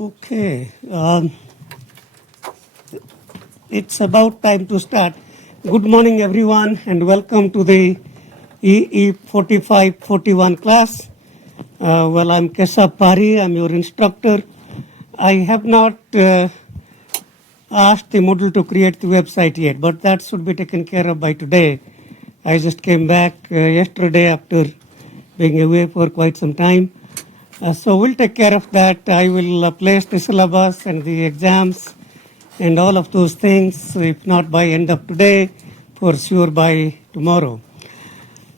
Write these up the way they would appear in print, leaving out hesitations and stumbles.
Okay, it's about time to start. Good morning, everyone, and welcome to the EE-4541 class. Well, I'm Keshav Pari, I'm your instructor. I have not asked the Moodle to create the website yet, but that should be taken care of by today. I just came back yesterday after being away for quite some time. So we'll take care of that. I will place the syllabus and the exams and all of those things, if not by end of today, for sure by tomorrow.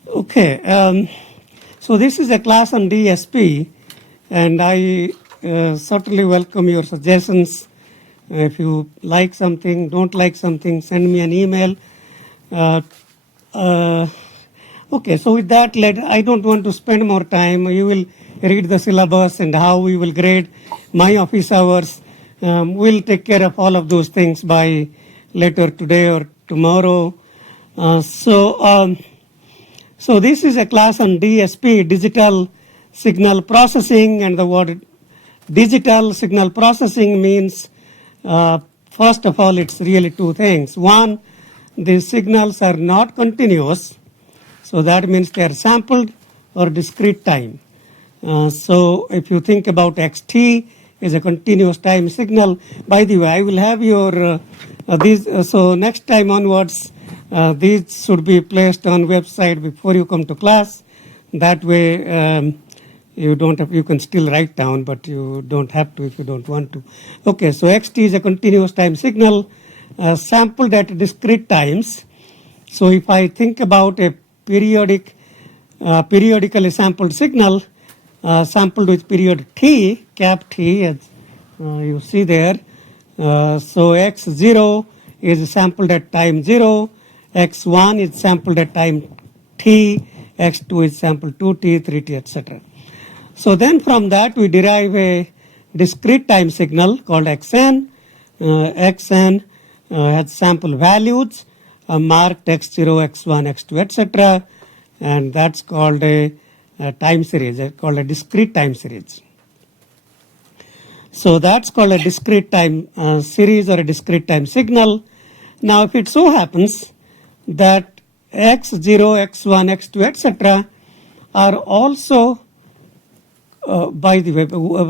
Okay, so this is a class on DSP, and I certainly welcome your suggestions. If you like something, don't like something, send me an email. Okay, so with that, I don't want to spend more time. You will read the syllabus and how we will grade my office hours. We'll take care of all of those things by later today or tomorrow. So this is a class on DSP, digital signal processing, and the word digital signal processing means, first of all, it's really two things. One, the signals are not continuous, so that means they are sampled or discrete time. So if you think about xt is a continuous time signal. By the way, I will have your these. So next time onwards, these should be placed on website before you come to class. That way, you don't have. You can still write down, but you don't have to if you don't want to. Okay, so xt is a continuous time signal sampled at discrete times. So if I think about a periodically sampled signal, sampled with period t, cap t, as you see there. So x0 is sampled at time 0, x1 is sampled at time t, x2 is sampled 2t, 3t, etc. So then from that we derive a discrete time signal called xn. Xn has sample values marked x0, x1, x2, etc. And that's called a time series, called a discrete time series. So that's called a discrete time series or a discrete time signal. Now if it so happens that x0, x1, x2, etc. are also, by the way,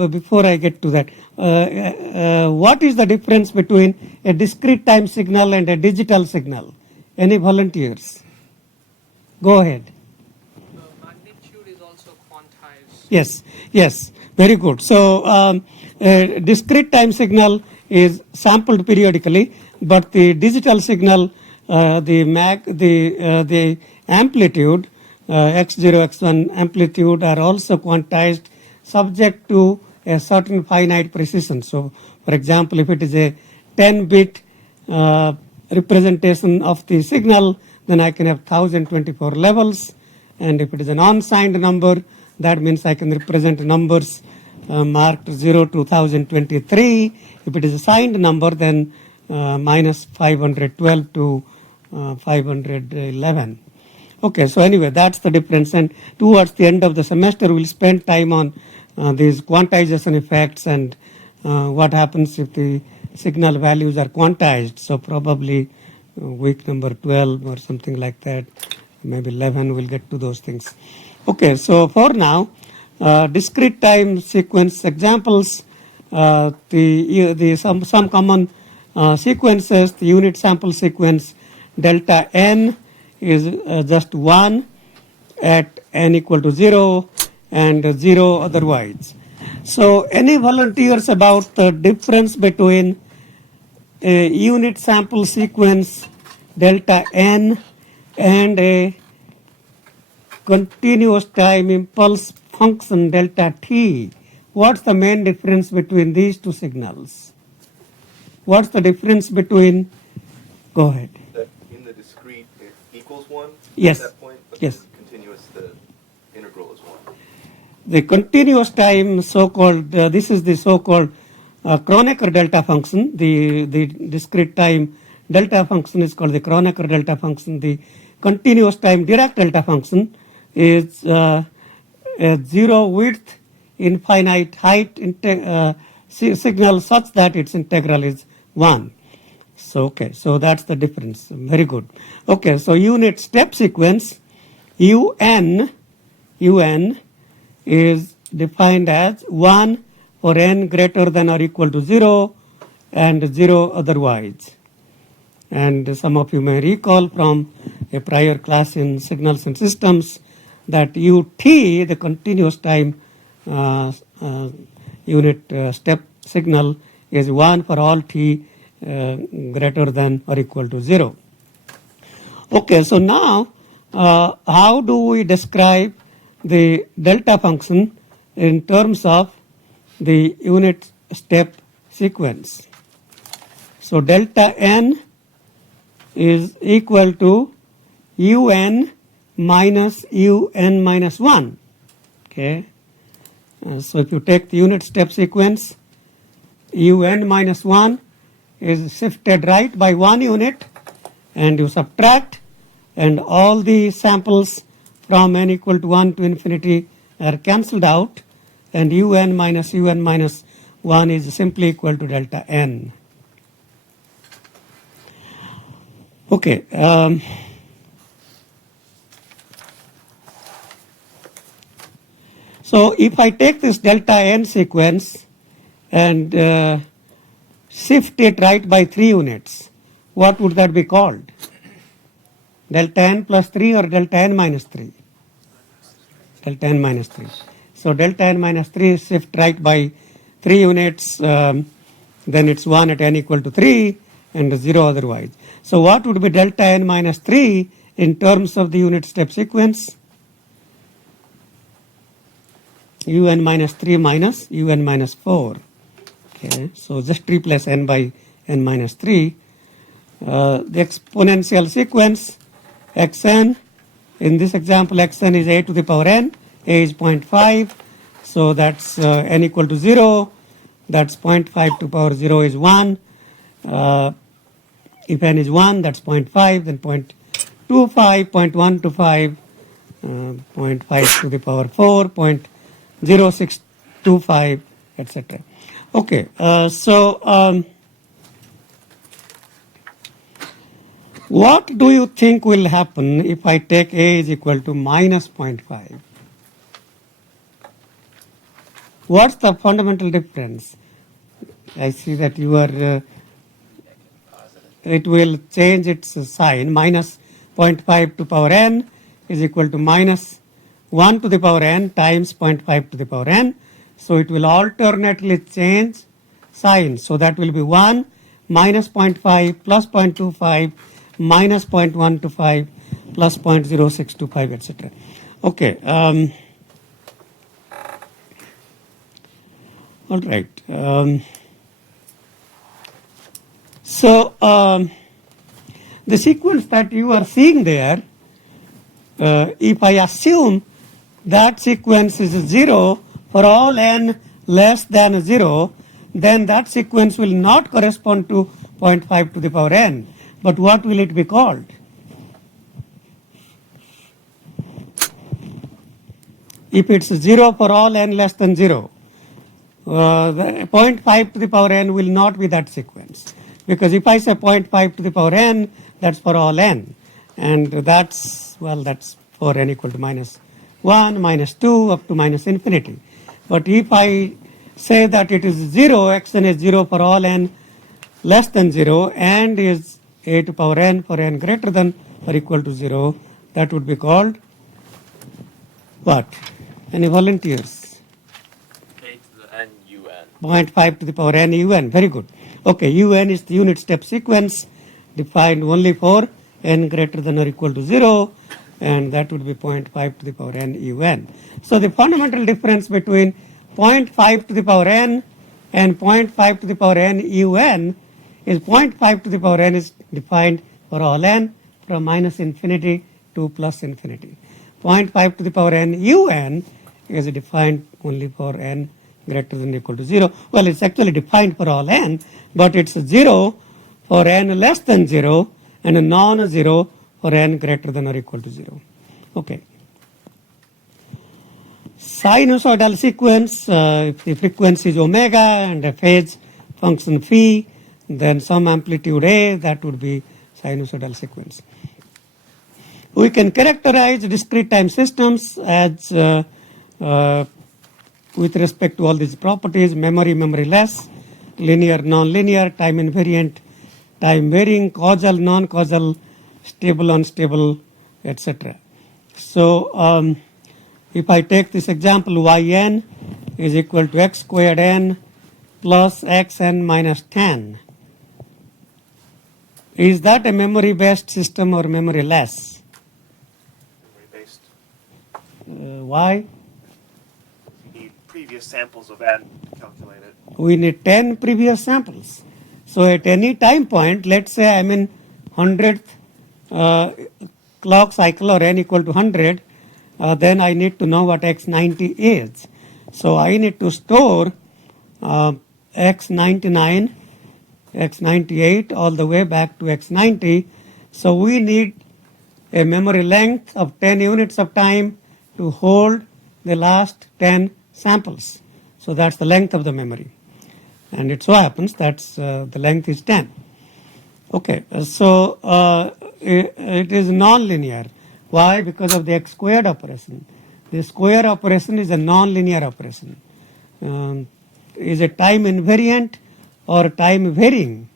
before I get to that, what is the difference between a discrete time signal and a digital signal? Any volunteers? Go ahead. Yes, yes, very good. So a discrete time signal is sampled periodically, but the digital signal, the amplitude, x0, x1 amplitude are also quantized subject to a certain finite precision. So, for example, if it is a 10-bit representation of the signal, then I can have 1024 levels, and if it is an unsigned number, that means I can represent numbers marked 0 to 1023. If it is a signed number, then minus 512 to 511. Okay, so anyway, that's the difference. And towards the end of the semester, we'll spend time on these quantization effects and what happens if the signal values are quantized. So probably week number 12 or something like that, maybe 11, we'll get to those things. Okay, so for now, discrete time sequence examples, some common sequences, the unit sample sequence delta n is just 1 at n equal to 0 and 0 otherwise. So any volunteers about the difference between a unit sample sequence delta n and a continuous time impulse function delta t. What's the main difference between these two signals? What's the difference between, go ahead. That in the discrete it equals 1 Yes. at that point, but Yes. in continuous the integral is 1. The continuous time so-called, this is the so-called Kronecker delta function. The discrete time delta function is called the Kronecker delta function. The continuous time Dirac delta function is a zero width infinite height signal such that its integral is 1. So, okay, so that's the difference. Very good. Okay, so unit step sequence UN is defined as 1 for n greater than or equal to 0 and 0 otherwise. And some of you may recall from a prior class in signals and systems that UT, the continuous time unit step signal, is 1 for all t greater than or equal to 0. Okay, so now how do we describe the delta function in terms of the unit step sequence? So delta n is equal to un minus un minus 1. Okay. So if you take the unit step sequence, un minus 1 is shifted right by 1 unit, and you subtract, and all the samples from n equal to 1 to infinity are cancelled out, and un minus 1 is simply equal to delta n. Okay. So if I take this delta n sequence and shift it right by 3 units, what would that be called? Delta n plus 3 or delta n minus 3? Delta n minus 3. So delta n minus 3 is shift right by 3 units, then it's 1 at n equal to 3 and 0 otherwise. So what would be delta n minus 3 in terms of the unit step sequence? Un minus 3 minus un minus 4. Okay, so just replace n by n minus 3. The exponential sequence xn, in this example xn is a to the power n, a is 0.5, so that's n equal to 0, that's 0.5 to power 0 is 1. If n is 1, that's 0.5, then 0.25, 0.125, 0.5 to the power 4, 0.0625, etc. Okay, what do you think will happen if I take a is equal to minus 0.5? What's the fundamental difference? I see that you are, it will change its sign. Minus 0.5 to power n is equal to minus 1 to the power n times 0.5 to the power n. So it will alternately change sign. So that will be 1 minus 0.5 plus 0.25 minus 0.125 plus 0.0625, etc. Okay. All right. The sequence that you are seeing there, if I assume that sequence is 0 for all n less than 0, then that sequence will not correspond to 0.5 to the power n. But what will it be called? If it's 0 for all n less than 0, the 0.5 to the power n will not be that sequence. Because if I say 0.5 to the power n, that's for all n. And that's, well, that's for n equal to minus 1, minus 2, up to minus infinity. But if I say that it is 0, xn is 0 for all n less than 0, and is a to power n for n greater than or equal to 0, that would be called what? Any volunteers? A to the n un. 0.5 to the power n un. Very good. Okay, UN is the unit step sequence defined only for n greater than or equal to 0, and that would be 0.5 to the power n UN. So the fundamental difference between 0.5 to the power n and 0.5 to the power n UN is 0.5 to the power n is defined for all n from minus infinity to plus infinity. 0.5 to the power n UN is defined only for n greater than or equal to 0. Well, it's actually defined for all n, but it's 0 for n less than 0 and a non-zero for n greater than or equal to 0. Okay. Sinusoidal sequence, if the frequency is omega and a phase function phi, then some amplitude a, that would be sinusoidal sequence. We can characterize discrete time systems as with respect to all these properties: memory, memoryless, linear, non-linear, time invariant, time varying, causal, non-causal, stable, unstable, etc. So if I take this example, yn is equal to x squared n plus xn minus 10. Is that a memory-based system or memoryless? Memory-based. Why? You need previous samples of n to calculate it. We need 10 previous samples. So at any time point, let's say I'm in 100th clock cycle or n equal to 100, then I need to know what x90 is. So I need to store x99, x98 all the way back to x90. So we need a memory length of 10 units of time to hold the last 10 samples. So that's the length of the memory. And it so happens that the length is 10. Okay, so it is non-linear. Why? Because of the x squared operation. The square operation is a non-linear operation. Is it time invariant or time varying?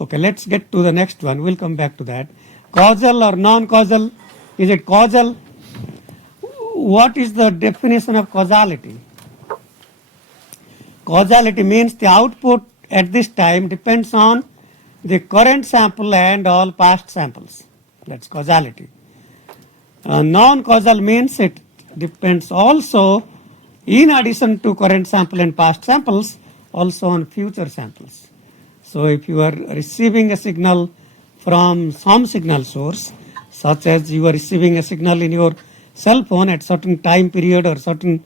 Okay, let's get to the next one. We'll come back to that. Causal or non-causal? Is it causal? What is the definition of causality? Causality means the output at this time depends on the current sample and all past samples. That's causality. Non-causal means it depends also, in addition to current sample and past samples, also on future samples. So if you are receiving a signal from some signal source, such as you are receiving a signal in your cell phone at certain time period or certain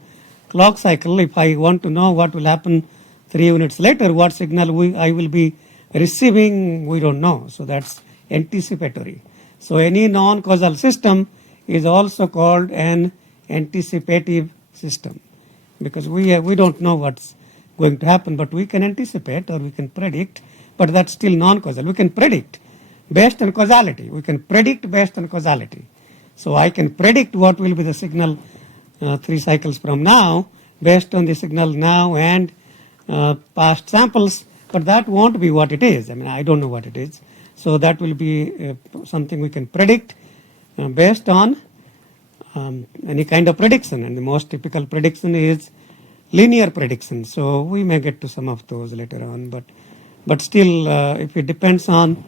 clock cycle, if I want to know what will happen 3 units later, what signal I will be receiving, we don't know. So that's anticipatory. So any non-causal system is also called an anticipative system, because we don't know what's going to happen, but we can anticipate or we can predict, but that's still non-causal. We can predict based on causality. We can predict based on causality. So I can predict what will be the signal 3 cycles from now based on the signal now and past samples, but that won't be what it is. I mean, I don't know what it is. So that will be something we can predict based on any kind of prediction, and the most typical prediction is linear prediction. So we may get to some of those later on, but still, if it depends on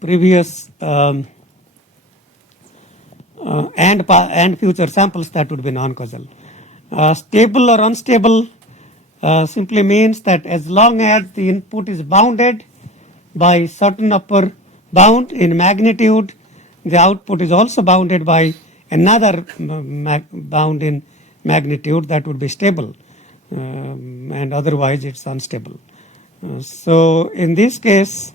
previous and future samples, that would be non-causal. Stable or unstable simply means that as long as the input is bounded by certain upper bound in magnitude, the output is also bounded by another bound in magnitude, that would be stable, and otherwise it's unstable. So in this case,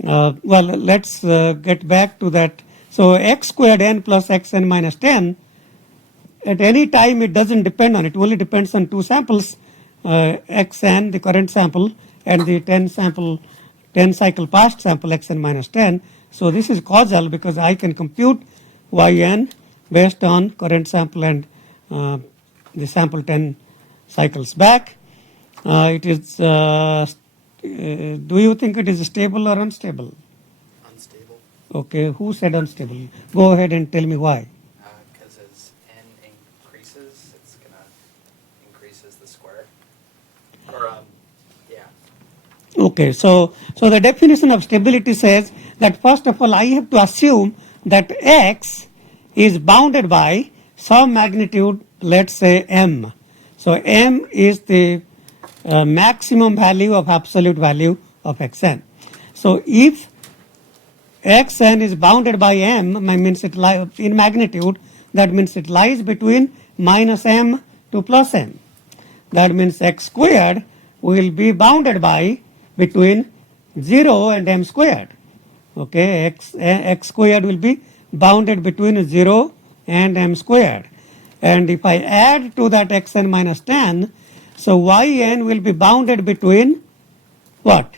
well, let's get back to that. So x squared n plus xn minus 10, at any time it doesn't depend on it, only depends on 2 samples, xn, the current sample, and the 10 cycle past sample xn minus 10. So this is causal because I can compute yn based on current sample and the sample 10 cycles back. It is, do you think it is stable or unstable? Unstable. Okay, who said unstable? Go ahead and tell me why. increases, it's gonna increases the square. Or yeah. Okay, so the definition of stability says that first of all I have to assume that x is bounded by some magnitude, let's say m. So m is the maximum value of absolute value of xn. So if xn is bounded by m, means it lies in magnitude, that means it lies between minus m to plus m. That means x squared will be bounded by between 0 and m squared. Okay, x squared will be bounded between 0 and m squared. And if I add to that xn minus 10, so yn will be bounded between what?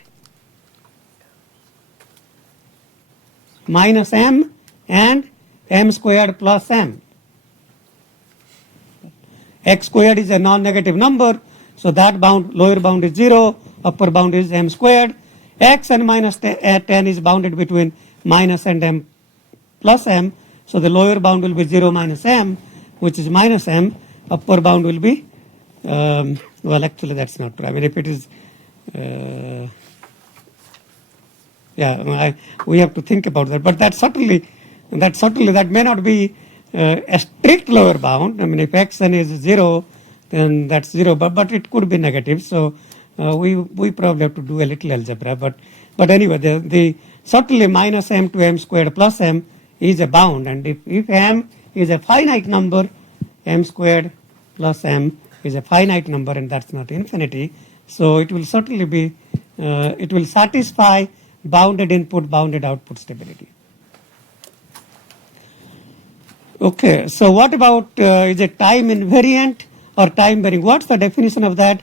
Minus m and m squared plus m. X squared is a non-negative number, so that lower bound is 0, upper bound is m squared. X and minus 10 is bounded between minus and m plus m, so the lower bound will be 0 minus m, which is minus m. Upper bound will be, well, actually that's not true. I mean, if it is, we have to think about that. But that certainly that may not be a strict lower bound. I mean, if xn is 0, then that's 0, but it could be negative. So we probably have to do a little algebra. But anyway, the certainly minus m to m squared plus m is a bound, and if m is a finite number, m squared plus m is a finite number, and that's not infinity. So it will certainly be, it will satisfy bounded input, bounded output stability. Okay, so what about, is it time invariant or time varying? What's the definition of that?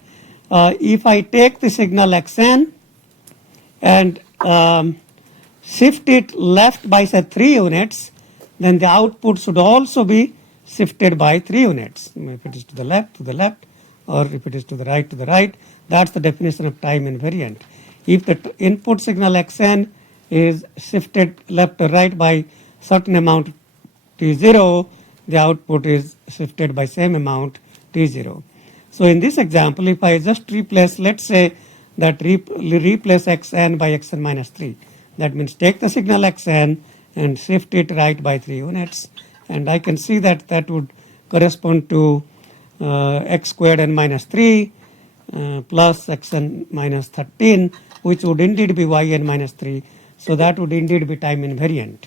If I take the signal xn and shift it left by say 3 units, then the output should also be shifted by 3 units. If it is to the left, or if it is to the right, that's the definition of time invariant. If the input signal xn is shifted left or right by certain amount t0, the output is shifted by same amount t0. So in this example, if I just replace, let's say that replace xn by xn minus 3, that means take the signal xn and shift it right by 3 units, and I can see that that would correspond to x squared n minus 3 plus xn minus 13, which would indeed be yn minus 3. So that would indeed be time invariant.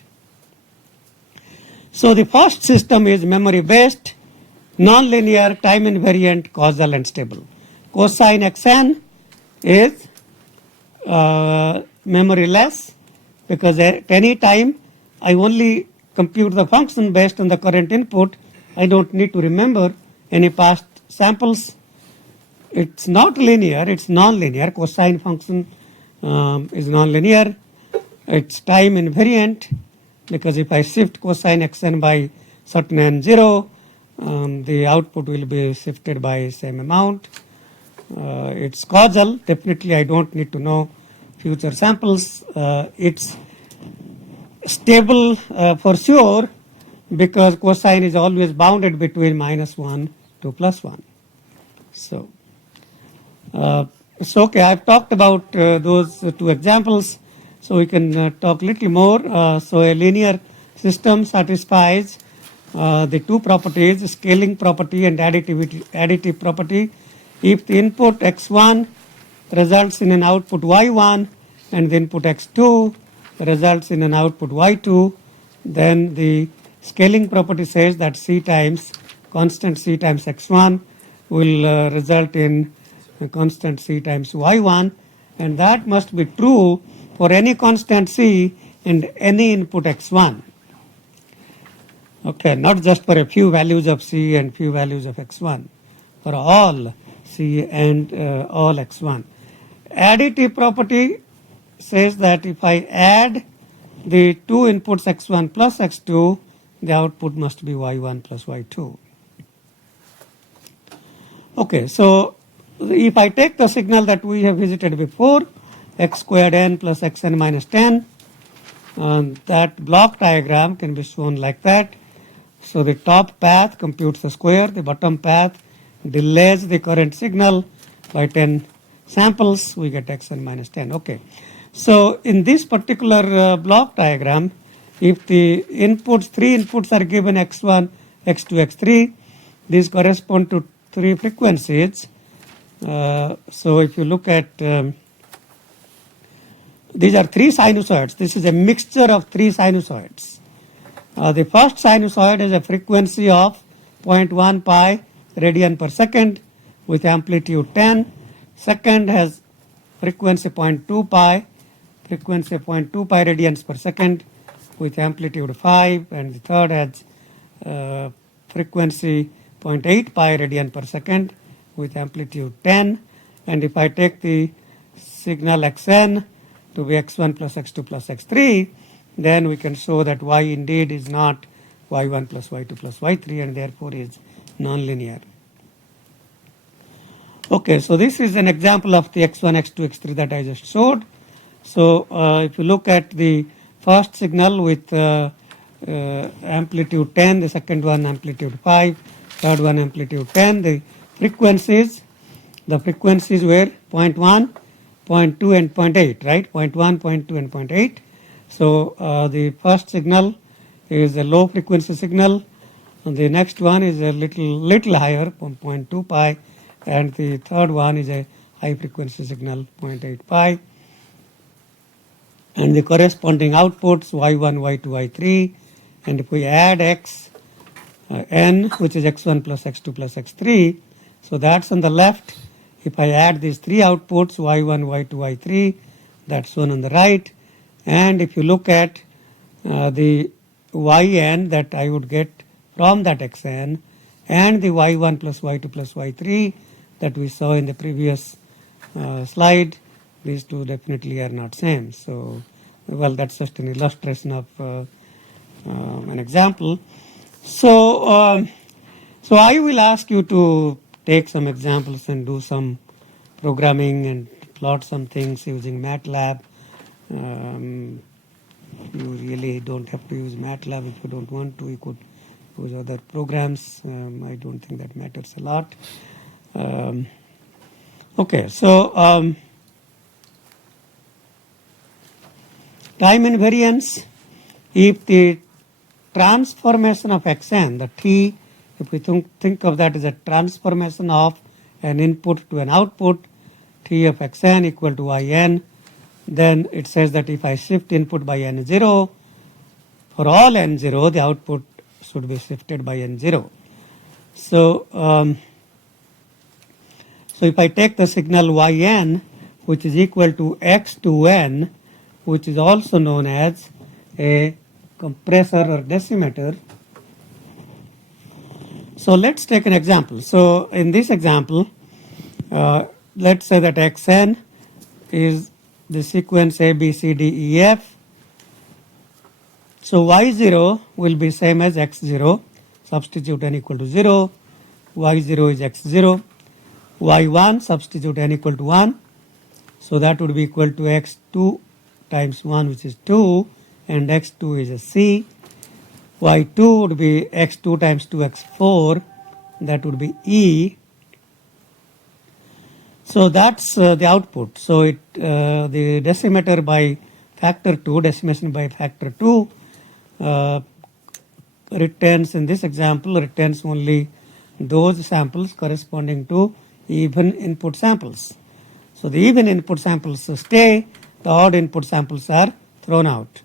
So the first system is memory based, non-linear, time invariant, causal and stable. Cosine xn is memory less, because at any time I only compute the function based on the current input. I don't need to remember any past samples. It's not linear, it's non-linear. Cosine function is non-linear. It's time invariant, because if I shift cosine xn by certain n0, the output will be shifted by same amount. It's causal. Definitely I don't need to know future samples. It's stable for sure, because cosine is always bounded between minus 1 to plus 1. So, okay, I've talked about those 2 examples, so we can talk a little more. So a linear system satisfies the 2 properties, scaling property and additive property. If the input x1 results in an output y1 and the input x2 results in an output y2, then the scaling property says that c times constant c times x1 will result in a constant c times y1, and that must be true for any constant c and any input x1. Okay, not just for a few values of c and few values of x1, for all c and all x1. Additive property says that if I add the 2 inputs x1 plus x2, the output must be y1 plus y2. Okay, so if I take the signal that we have visited before, x squared n plus xn minus 10, that block diagram can be shown like that. So the top path computes the square, the bottom path delays the current signal by 10 samples, we get xn minus 10. Okay. So in this particular block diagram, if the inputs, three inputs are given x1, x2, x3, these correspond to three frequencies. So if you look at, these are three sinusoids. This is a mixture of three sinusoids. The first sinusoid has a frequency of 0.1 pi radian per second with amplitude 10. Second has frequency 0.2 pi, frequency 0.2 pi radians per second with amplitude 5. And the third has frequency 0.8 pi radian per second with amplitude 10. And if I take the signal xn to be x1 plus x2 plus x3, then we can show that y indeed is not y1 plus y2 plus y3 and therefore is nonlinear. Okay, so this is an example of the x1, x2, x3 that I just showed. So if you look at the first signal with amplitude 10, the second one amplitude 5, third one amplitude 10, the frequencies were 0.1, 0.2 and 0.8, right? 0.1, 0.2 and 0.8. So the first signal is a low frequency signal, and the next one is a little higher, 0.2 pi, and the third one is a high frequency signal, 0.8 pi. And the corresponding outputs y1, y2, y3, and if we add x n, which is x1 plus x2 plus x3, so that's on the left. If I add these three outputs y1, y2, y3, that's shown on the right. And if you look at the yn that I would get from that xn and the y1 plus y2 plus y3 that we saw in the previous slide, these two definitely are not same. So, well, that's just an illustration of an example. So, so I will ask you to take some examples and do some programming and plot some things using MATLAB. You really don't have to use MATLAB if you don't want to. You could use other programs. I don't think that matters a lot. Okay, so time invariance, if the transformation of xn, the t, if we think of that as a transformation of an input to an output, t of xn equal to yn, then it says that if I shift input by n0, for all n0, the output should be shifted by n0. So, so if I take the signal yn, which is equal to x2n, which is also known as a compressor or decimator. So let's take an example. So in this example, let's say that xn is the sequence A, B, C, D, E, F. So y0 will be same as x0. Substitute n equal to 0. y0 is x0. y1, substitute n equal to 1. So that would be equal to x2 times 1, which is 2. And x2 is a C. y2 would be x2 times 2, x4. That would be E. So that's the output. So it the decimator by factor 2, decimation by factor 2, returns, in this example, returns only those samples corresponding to even input samples. So the even input samples stay, the odd input samples are thrown out.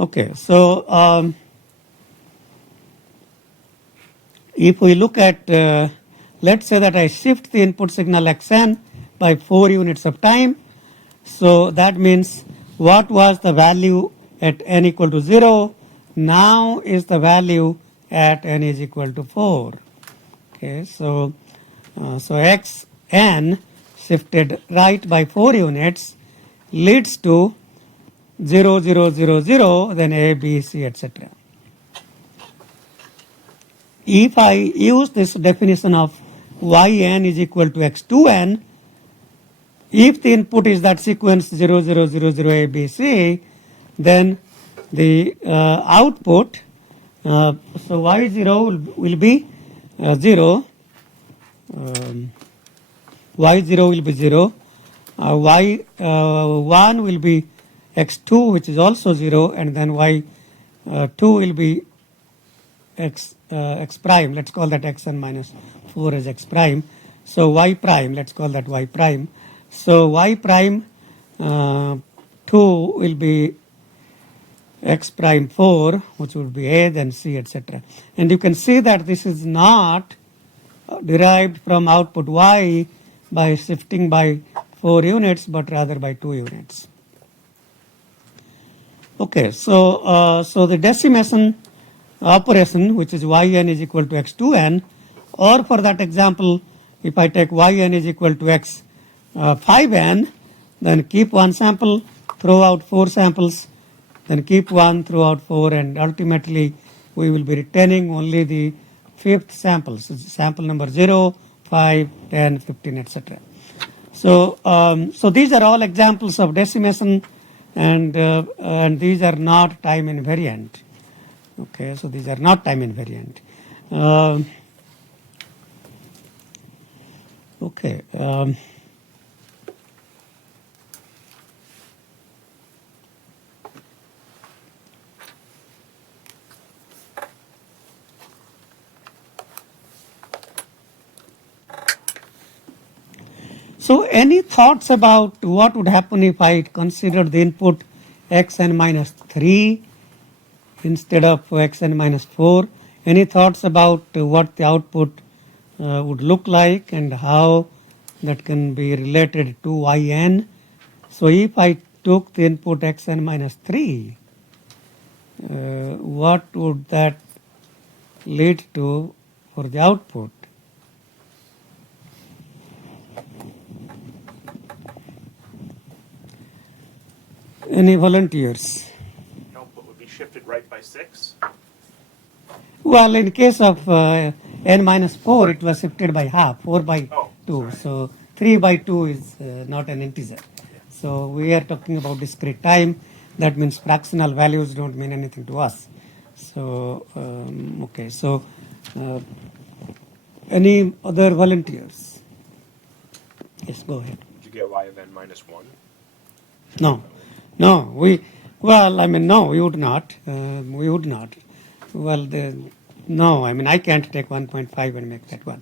Okay, so if we look at, let's say that I shift the input signal xn by 4 units of time. So that means what was the value at n equal to 0 now is the value at n is equal to 4. Okay, so so xn shifted right by 4 units leads to 0, 0, 0, 0, then A, B, C, etc. If I use this definition of yn is equal to x2n, if the input is that sequence 0, 0, 0, 0, A, B, C, then the output So y0 will be 0. Y0 will be 0. Y1 will be x2, which is also 0, and then y2 will be x prime. Let's call that xn minus 4 as x prime. So y prime, let's call that y prime. So y prime 2 will be x prime 4, which would be a, then c, etc. And you can see that this is not derived from output y by shifting by 4 units, but rather by 2 units. Okay, so the decimation operation, which is yn is equal to x2n, or for that example, if I take yn is equal to x 5n, then keep one sample, throw out 4 samples, then keep one, throw out 4, and ultimately we will be retaining only the 5th samples, sample number 0, 5, 10, 15, etc. So, so these are all examples of decimation, and these are not time invariant. Okay, so these are not time invariant. Okay. So any thoughts about what would happen if I considered the input xn minus 3 instead of xn minus 4? Any thoughts about what the output would look like and how that can be related to yn? So if I took the input xn minus 3, what would that lead to for the output? Any volunteers? Output would be shifted right by 6. Well, in case of n minus 4, it was shifted by half, 4 by 2. So 3 by 2 is not an integer. So we are talking about discrete time. That means fractional values don't mean anything to us. So, okay. So, any other volunteers? Yes, go ahead. Did you get y of n minus 1? No. No, well, I mean, no, we would not. We would not. Well, no, I mean, I can't take 1.5 and make that one.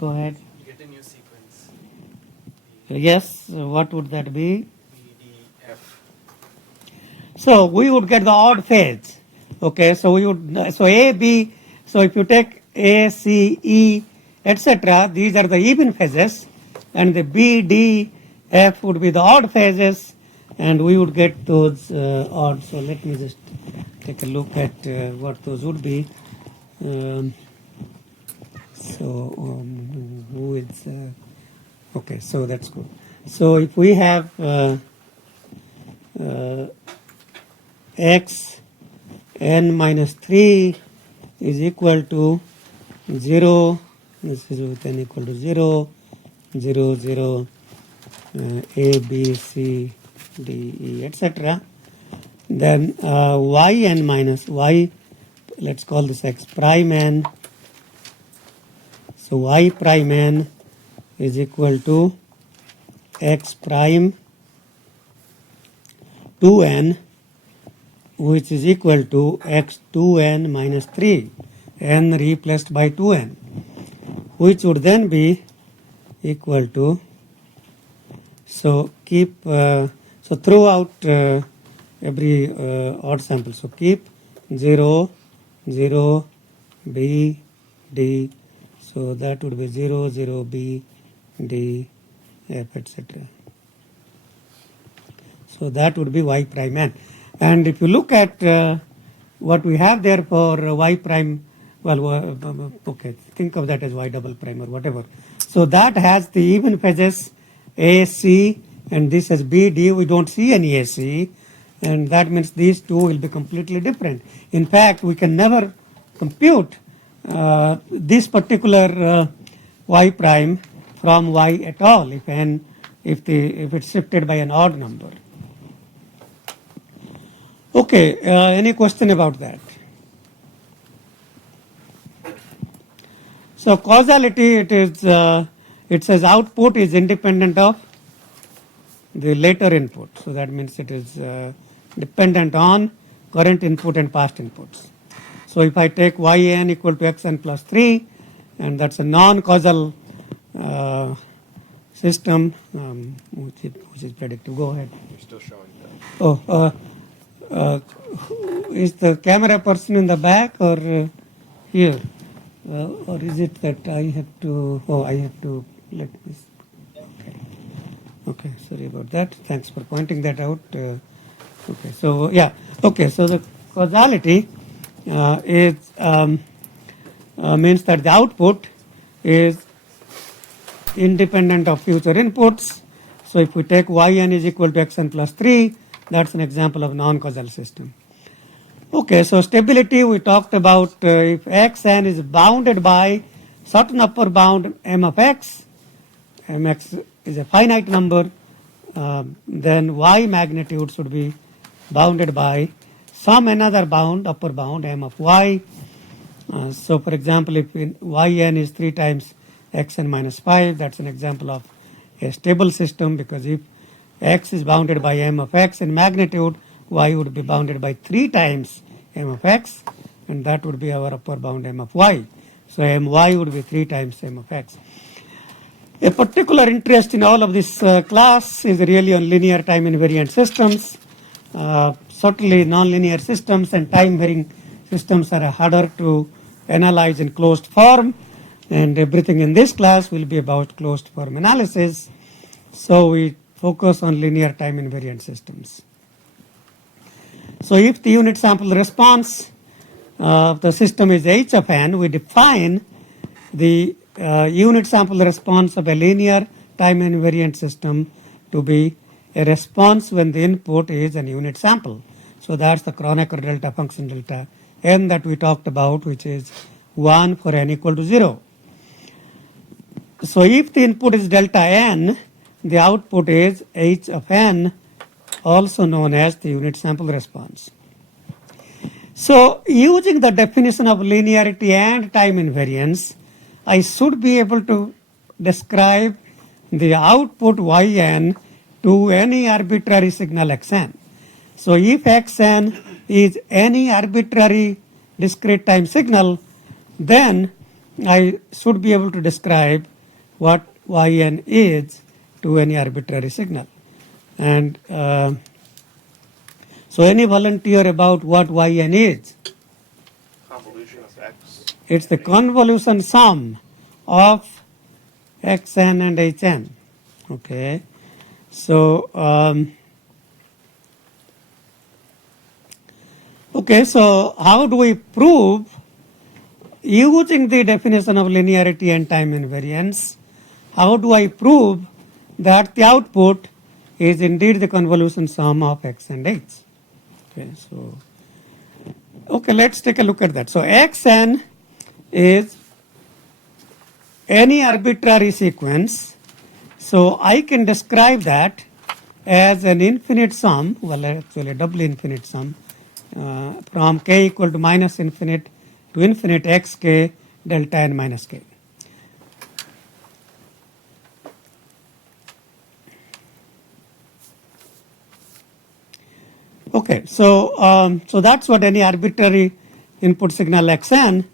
Go ahead. You get a new sequence. Yes, what would that be? BDF. So we would get the odd phase. Okay, so we would, so A, B, so if you take A, C, E, etc., these are the even phases, and the B, D, F would be the odd phases, and we would get those odd. So let me just take a look at what those would be. Who is, okay, so that's good. So if we have x n minus 3 is equal to 0, this is with n equal to 0, 0, 0, A, B, C, D, E, etc. Then yn minus y, let's call this x prime n. So y prime n is equal to x prime 2n, which is equal to x 2n minus 3, n replaced by 2n, which would then be equal to, so keep, so throw out every odd sample. So keep 0, 0, B, D, so that would be 0, 0, B, D, F, etc. So that would be y prime n. And if you look at what we have there for y prime, well, okay, think of that as y double prime or whatever. So that has the even phases A, C, and this as B, D. We don't see any AC, and that means these two will be completely different. In fact, we can never compute this particular y prime from y at all if n, if it's shifted by an odd number. Okay, any question about that? So causality, it says output is independent of the later input. So that means it is dependent on current input and past inputs. So if I take yn equal to xn plus 3, and that's a non-causal system, which is predictive. Go ahead. You're still showing Oh, that. is the camera person in the back or here? Or is it that I have to, I have to let this. Okay, sorry about that. Thanks for pointing that out. Okay, so yeah, okay, so the causality is means that the output is independent of future inputs. So if we take yn is equal to xn plus 3, that's an example of non-causal system. Okay, so stability we talked about if xn is bounded by certain upper bound m of x, mx is a finite number, then y magnitude should be bounded by some another bound, upper bound m of y. So for example, if yn is 3 times xn minus 5, that's an example of a stable system, because if x is bounded by m of x in magnitude, y would be bounded by 3 times m of x, and that would be our upper bound m of y. So my would be 3 times m of x. A particular interest in all of this class is really on linear time invariant systems. Certainly nonlinear systems and time varying systems are harder to analyze in closed form, and everything in this class will be about closed form analysis. So we focus on linear time invariant systems. So if the unit sample response of the system is h of n, we define the unit sample response of a linear time invariant system to be a response when the input is an unit sample. So that's the Kronecker delta function delta n that we talked about, which is 1 for n equal to 0. So if the input is delta n, the output is h of n, also known as the unit sample response. So using the definition of linearity and time invariance, I should be able to describe the output yn to any arbitrary signal xn. So if xn is any arbitrary discrete time signal, then I should be able to describe what yn is to any arbitrary signal. And so any volunteer about what yn is? Convolution of x. It's the convolution sum of xn and hn. Okay. So so how do we prove, using the definition of linearity and time invariance, how do I prove that the output is indeed the convolution sum of x and h? Okay, so let's take a look at that. So xn is any arbitrary sequence. So I can describe that as an infinite sum, well actually a doubly infinite sum, from k equal to minus infinite to infinite xk delta n minus k. Okay, so that's what any arbitrary input signal xn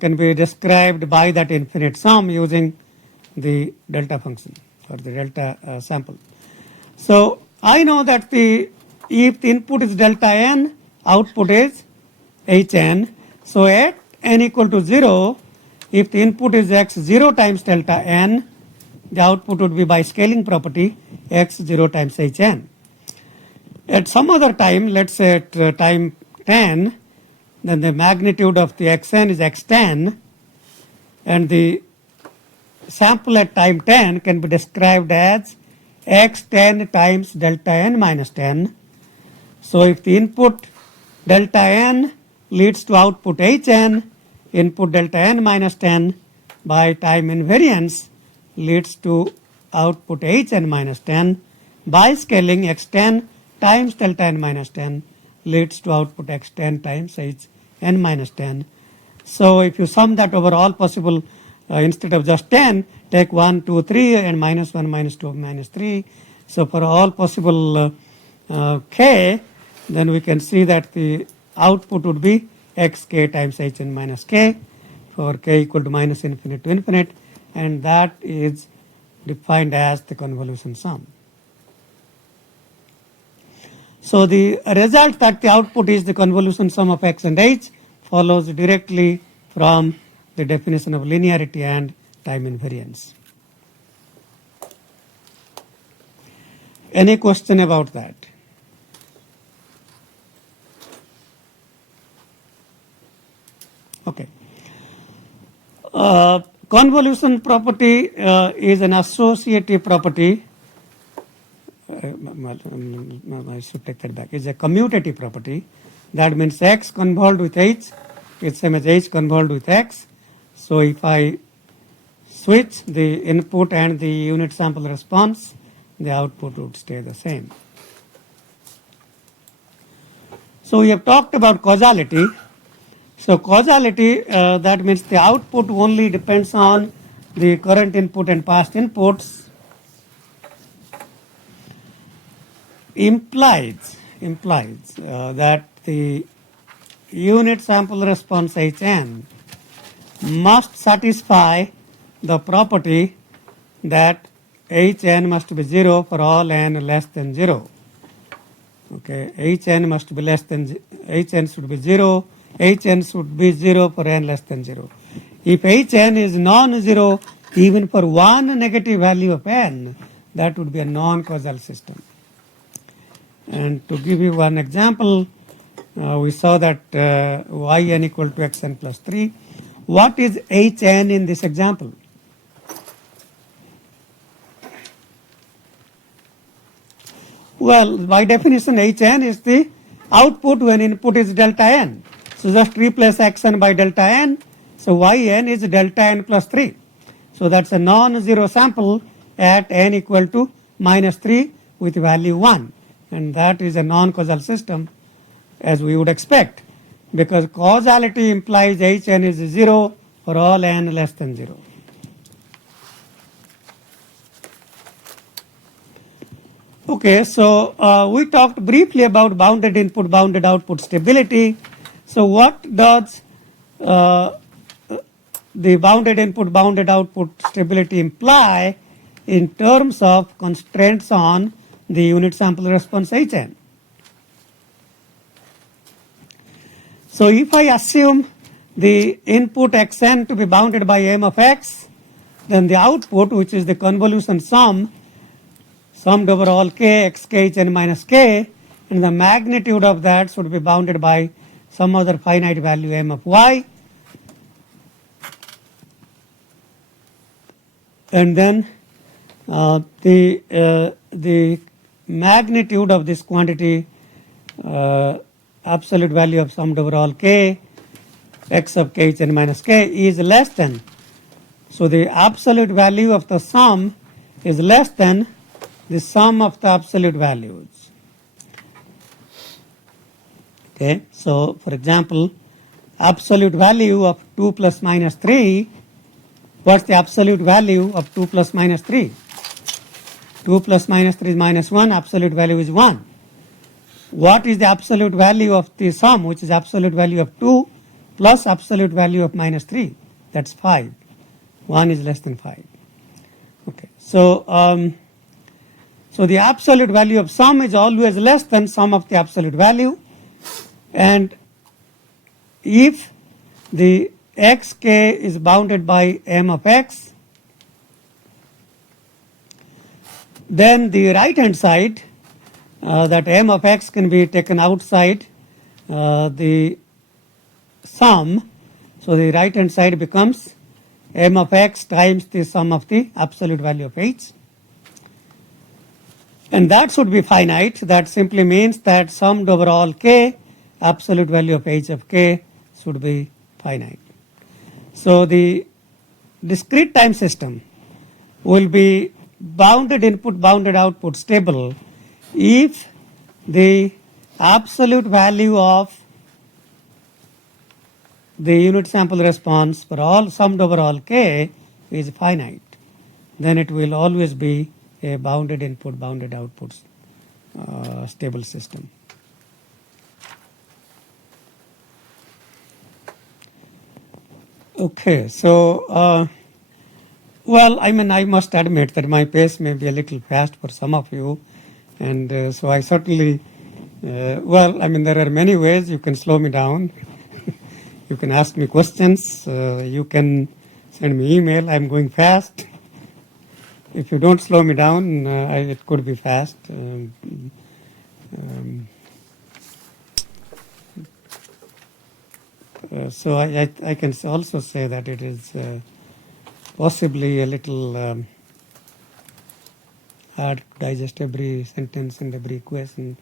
can be described by that infinite sum using the delta function or the delta sample. So I know that if the input is delta n, output is hn. So at n equal to 0, if the input is x0 times delta n, the output would be by scaling property x0 times hn. At some other time, let's say at time 10, then the magnitude of the xn is x10, and the sample at time 10 can be described as x10 times delta n minus 10. So if the input delta n leads to output hn, input delta n minus 10 by time invariance leads to output hn minus 10. By scaling, x10 times delta n minus 10 leads to output x 10 times h n minus 10. So if you sum that over all possible, instead of just 10, take 1, 2, 3 and minus 1, minus 2, minus 3. So for all possible k, then we can see that the output would be xk times h n minus k for k equal to minus infinite to infinite, and that is defined as the convolution sum. So the result that the output is the convolution sum of x and h follows directly from the definition of linearity and time invariance. Any question about that? Okay. Convolution property is an associative property. I should take that back. It's a commutative property. That means x convolved with h is same as h convolved with x. So if I switch the input and the unit sample response, the output would stay the same. So we have talked about causality. So causality, that means the output only depends on the current input and past inputs, implies that the unit sample response Hn must satisfy the property that Hn must be 0 for all n less than 0. Okay, Hn must be less than, Hn should be 0, Hn should be 0 for n less than 0. If Hn is non-zero even for one negative value of n, that would be a non-causal system. And to give you one example, we saw that yn equal to xn plus 3. What is Hn in this example? Well, by definition, Hn is the output when input is delta n. So just replace xn by delta n. So yn is delta n plus 3. So that's a non-zero sample at n equal to minus 3 with value 1. And that is a non-causal system, as we would expect, because causality implies Hn is 0 for all n less than 0. Okay, so we talked briefly about bounded input, bounded output stability. So what does the bounded input, bounded output stability imply in terms of constraints on the unit sample response Hn? So if I assume the input xn to be bounded by m of x, then the output, which is the convolution sum, summed over all k, xk, hn minus k, and the magnitude of that should be bounded by some other finite value m of y. And then the magnitude of this quantity, absolute value of summed over all k, x of k, hn minus k, is less than. So the absolute value of the sum is less than the sum of the absolute values. Okay, so for example, absolute value of 2 plus minus 3, what's the absolute value of 2 plus minus 3? 2 plus minus 3 is minus 1, absolute value is 1. What is the absolute value of the sum, which is absolute value of 2 plus absolute value of minus 3? That's 5. 1 is less than 5. Okay, so so the absolute value of sum is always less than sum of the absolute value, and if the xk is bounded by m of x, then the right hand side, that m of x can be taken outside the sum. So the right hand side becomes m of x times the sum of the absolute value of h. And that should be finite. That simply means that summed over all k, absolute value of h of k should be finite. So the discrete time system will be bounded input, bounded output stable if the absolute value of the unit sample response for all summed over all k is finite, then it will always be a bounded input, bounded outputs stable system. Okay, so well, I mean, I must admit that my pace may be a little fast for some of you, and so I certainly, well, I mean, there are many ways you can slow me down. You can ask me questions. You can send me email. I'm going fast. If you don't slow me down, it could be fast. So I can also say that it is possibly a little hard to digest every sentence and every equation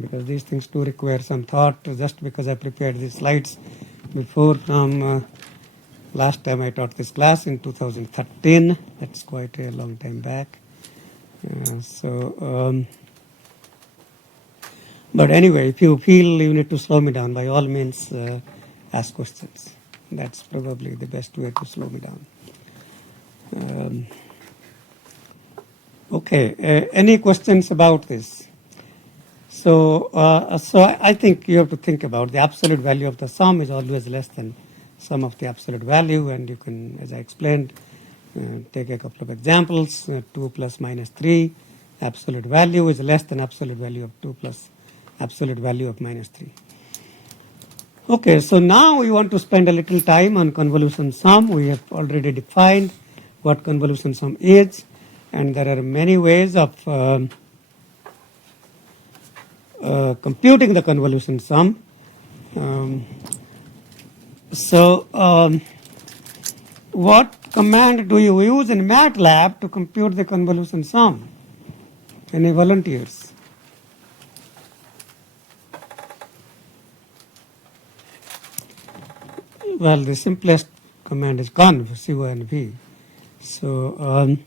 because these things do require some thought. Just because I prepared these slides before from last time I taught this class in 2013. That's quite a long time back. But anyway, if you feel you need to slow me down, by all means ask questions. That's probably the best way to slow me down. Okay, any questions about this? So I think you have to think about the absolute value of the sum is always less than sum of the absolute value, and you can, as I explained, take a couple of examples. 2 plus minus 3, absolute value is less than absolute value of 2 plus absolute value of minus 3. Okay, so now we want to spend a little time on convolution sum. We have already defined what convolution sum is, and there are many ways of computing the convolution sum. What command do you use in MATLAB to compute the convolution sum? Any volunteers? Well, the simplest command is conv, C-O-N-V. So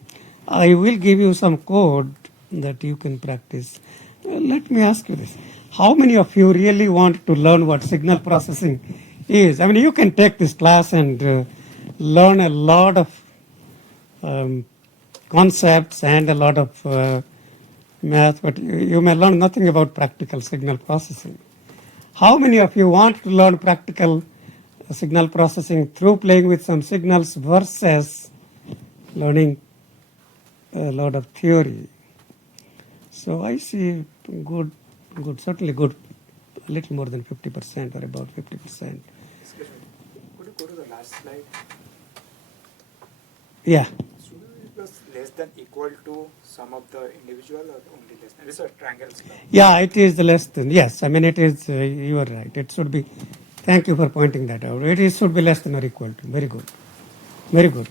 I will give you some code that you can practice. Let me ask you this. How many of you really want to learn what signal processing is? I mean, you can take this class and learn a lot of concepts and a lot of math, but you may learn nothing about practical signal processing. How many of you want to learn practical signal processing through playing with some signals versus learning a lot of theory? So I see good, certainly good, a little more than 50% or about 50%. Excuse me. Could you go to the last slide? Yeah. Should it was less than equal to sum of the individual or only less than? It's a triangle law. Yeah, it is less than. Yes, I mean it is. You are right. It should be. Thank you for pointing that out. Should be less than or equal to. Very good. Very good.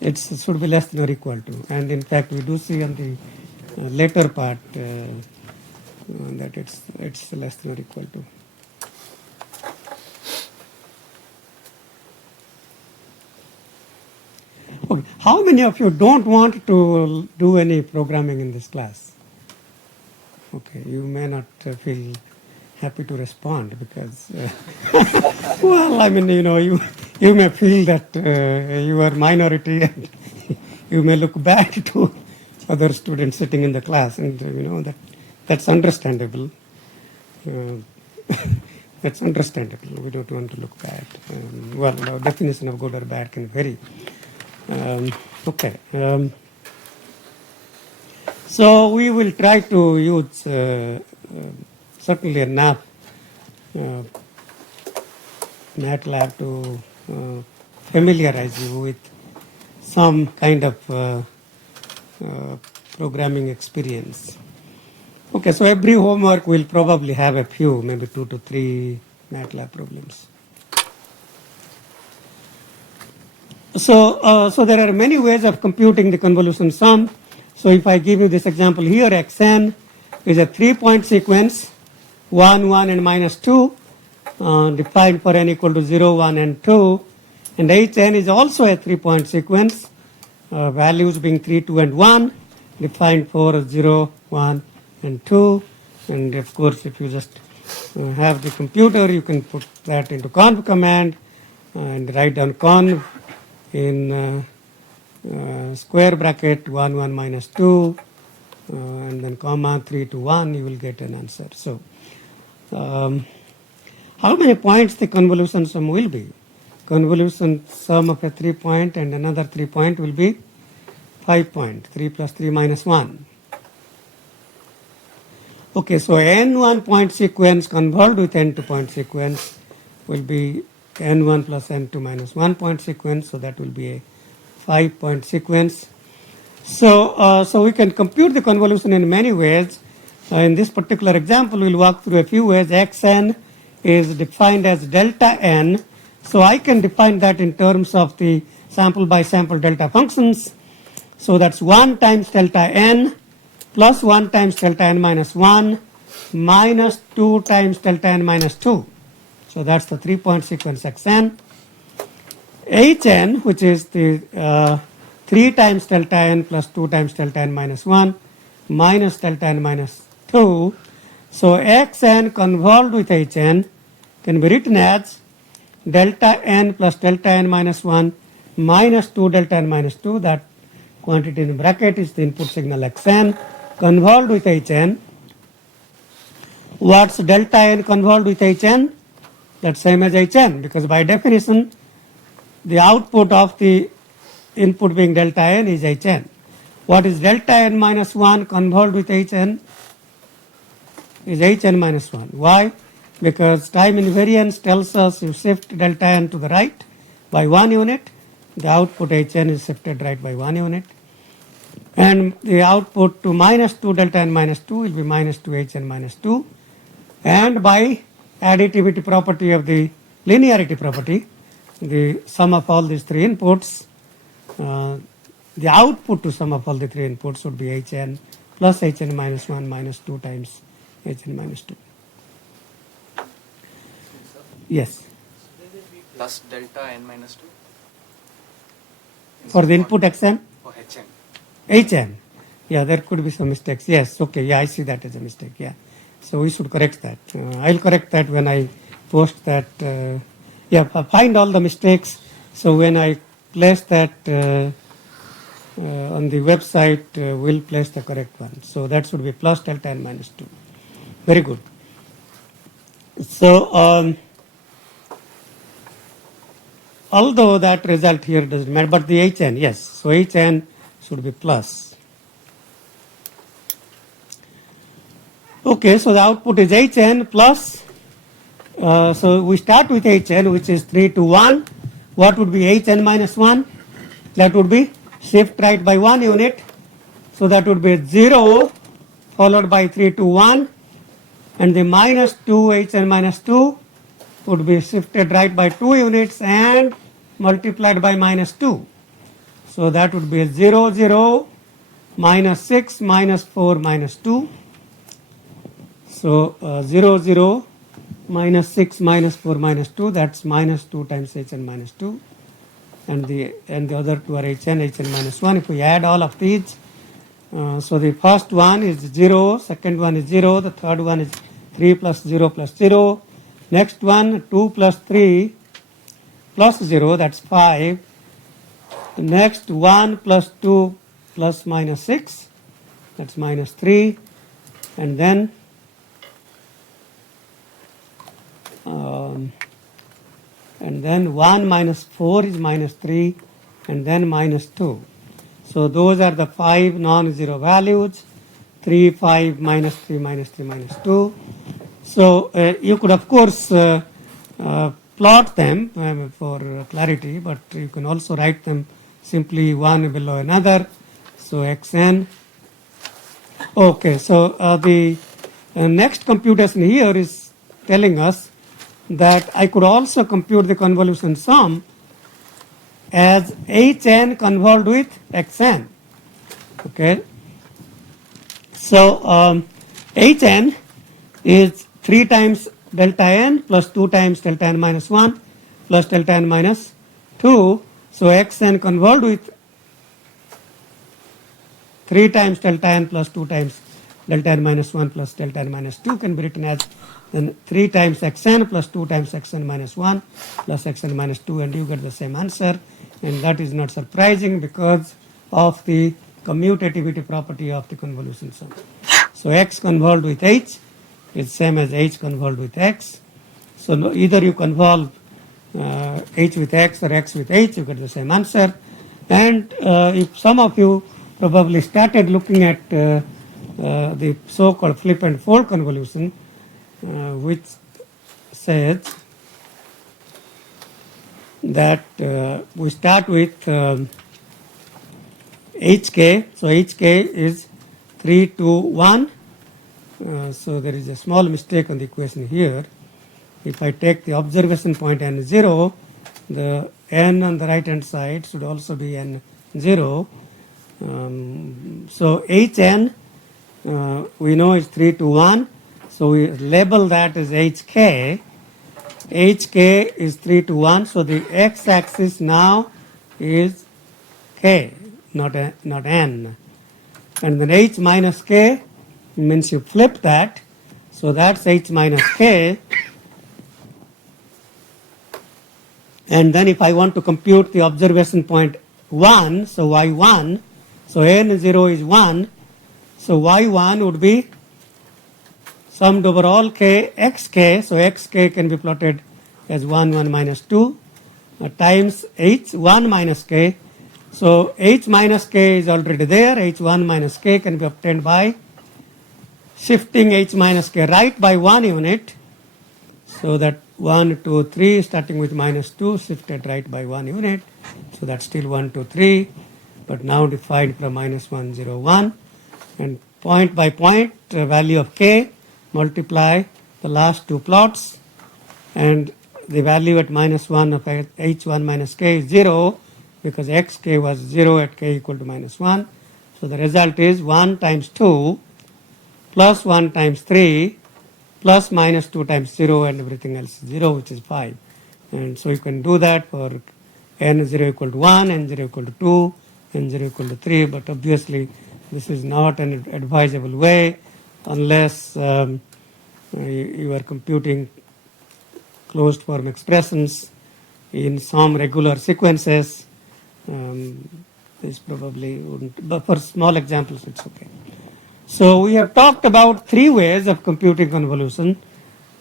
It should be less than or equal to. And in fact, we do see on the later part that it's less than or equal to. Okay. How many of you don't want to do any programming in this class? Okay, you may not feel happy to respond because, well, I mean, you may feel that you are minority and you may look back to other students sitting in the class, and that's understandable. That's understandable. We don't want to look bad. Well, our definition of good or bad can vary. Okay. So we will try to use certainly enough MATLAB to familiarize you with some kind of programming experience. Okay, so every homework will probably have a few, maybe 2 to 3 MATLAB problems. So there are many ways of computing the convolution sum. So if I give you this example here, xn is a 3-point sequence, 1, 1, and minus 2, defined for n equal to 0, 1, and 2. And hn is also a 3-point sequence, values being 3, 2, and 1, defined for 0, 1, and 2. And of course, if you just have the computer, you can put that into conv command and write down conv in square bracket 1 1 minus 2 and then comma 3 to 1, you will get an answer. So how many points the convolution sum will be? Convolution sum of a 3 point and another 3 point will be 5 point, 3 plus 3 minus 1. Okay, so n1 point sequence convolved with n2 point sequence will be n1 plus n2 minus 1 point sequence, so that will be a 5 point sequence. So we can compute the convolution in many ways. In this particular example, we'll walk through a few ways. Xn is defined as delta n. So I can define that in terms of the sample by sample delta functions. So that's 1 times delta n plus 1 times delta n minus 1 minus 2 times delta n minus 2. So that's the 3 point sequence Xn. Hn, which is the 3 times delta n plus 2 times delta n minus 1 minus delta n minus 2. So Xn convolved with Hn can be written as delta n plus delta n minus 1 minus 2 delta n minus 2. That quantity in bracket is the input signal Xn convolved with Hn. What's delta n convolved with Hn? That's same as Hn, because by definition the output of the input being delta n is Hn. What is delta n minus 1 convolved with Hn? Is Hn minus 1. Why? Because time invariance tells us you shift delta n to the right by 1 unit, the output Hn is shifted right by 1 unit. And the output to minus 2 delta n minus 2 will be minus 2 Hn minus 2. And by additivity property of the linearity property, the sum of all these three inputs, the output to sum of all the three inputs would be Hn plus Hn minus 1 minus 2 times Hn minus 2. Yes. Plus delta n minus 2? For the input Xn? For Hn. Hn. Yeah, there could be some mistakes. Yes, okay, yeah, I see that as a mistake. Yeah. So we should correct that. I'll correct that when I post that. Yeah, find all the mistakes. So when I place that on the website, we'll place the correct one. So that should be plus delta n minus 2. Very good. So although that result here doesn't matter, but the Hn, yes. So Hn should be plus. Okay, so the output is Hn plus. So we start with Hn, which is 3 to 1. What would be Hn minus 1? That would be shift right by 1 unit. So that would be 0 followed by 3 to 1. And the minus 2 Hn minus 2 would be shifted right by 2 units and multiplied by minus 2. So that would be 0 0 minus 6 minus 4 minus 2. So 0 0 minus 6 minus 4 minus 2, that's minus 2 times Hn minus 2. And the other two are Hn minus 1. If we add all of these, so the first one is 0, second one is 0, the third one is 3 plus 0 plus 0. Next one, 2 plus 3 plus 0, that's 5. The next 1 plus 2 plus minus 6, that's minus 3. And then 1 minus 4 is minus 3, and then minus 2. So those are the 5 non-zero values, 3, 5, minus 3, minus 3, minus 2. So you could of course plot them for clarity, but you can also write them simply one below another. So Xn. Okay, so the next computation here is telling us that I could also compute the convolution sum as Hn convolved with Xn. Okay. So Hn is 3 times delta n plus 2 times delta n minus 1 plus delta n minus 2. So Xn convolved with 3 times delta n plus 2 times delta n minus 1 plus delta n minus 2 can be written as then 3 times xn plus 2 times xn minus 1 plus xn minus 2, and you get the same answer. And that is not surprising because of the commutativity property of the convolution sum. So x convolved with h is same as h convolved with x. So either you convolve h with x or x with h, you get the same answer. And if some of you probably started looking at the so-called flip and fold convolution, which says that we start with hk. So hk is 3, 2, 1. So there is a small mistake on the equation here. If I take the observation point n0, the n on the right hand side should also be n0. So hn we know is 3 to 1. So we label that as hk. Hk is 3 to 1. So the x-axis now is k, not n. And then h minus k means you flip that. So that's h minus k. And then if I want to compute the observation point 1, so y1, so n0 is 1, so y1 would be summed over all k xk, so xk can be plotted as 1, 1 minus 2 times h1 minus k. So h minus k is already there, h1 minus k can be obtained by shifting h minus k right by 1 unit, so that 1, 2, 3 starting with minus 2 shifted right by 1 unit, so that's still 1, 2, 3, but now defined from minus 1, 0, 1, and point by point value of k, multiply the last two plots, and the value at minus 1 of h1 minus k is 0 because xk was 0 at k equal to minus 1. So the result is 1 times 2 plus 1 times 3 plus minus 2 times 0 and everything else 0, which is 5. And so you can do that for n0 equal to 1, n0 equal to 2, n0 equal to 3, but obviously this is not an advisable way unless you are computing closed form expressions in some regular sequences. This probably wouldn't, but for small examples it's okay. So we have talked about 3 ways of computing convolution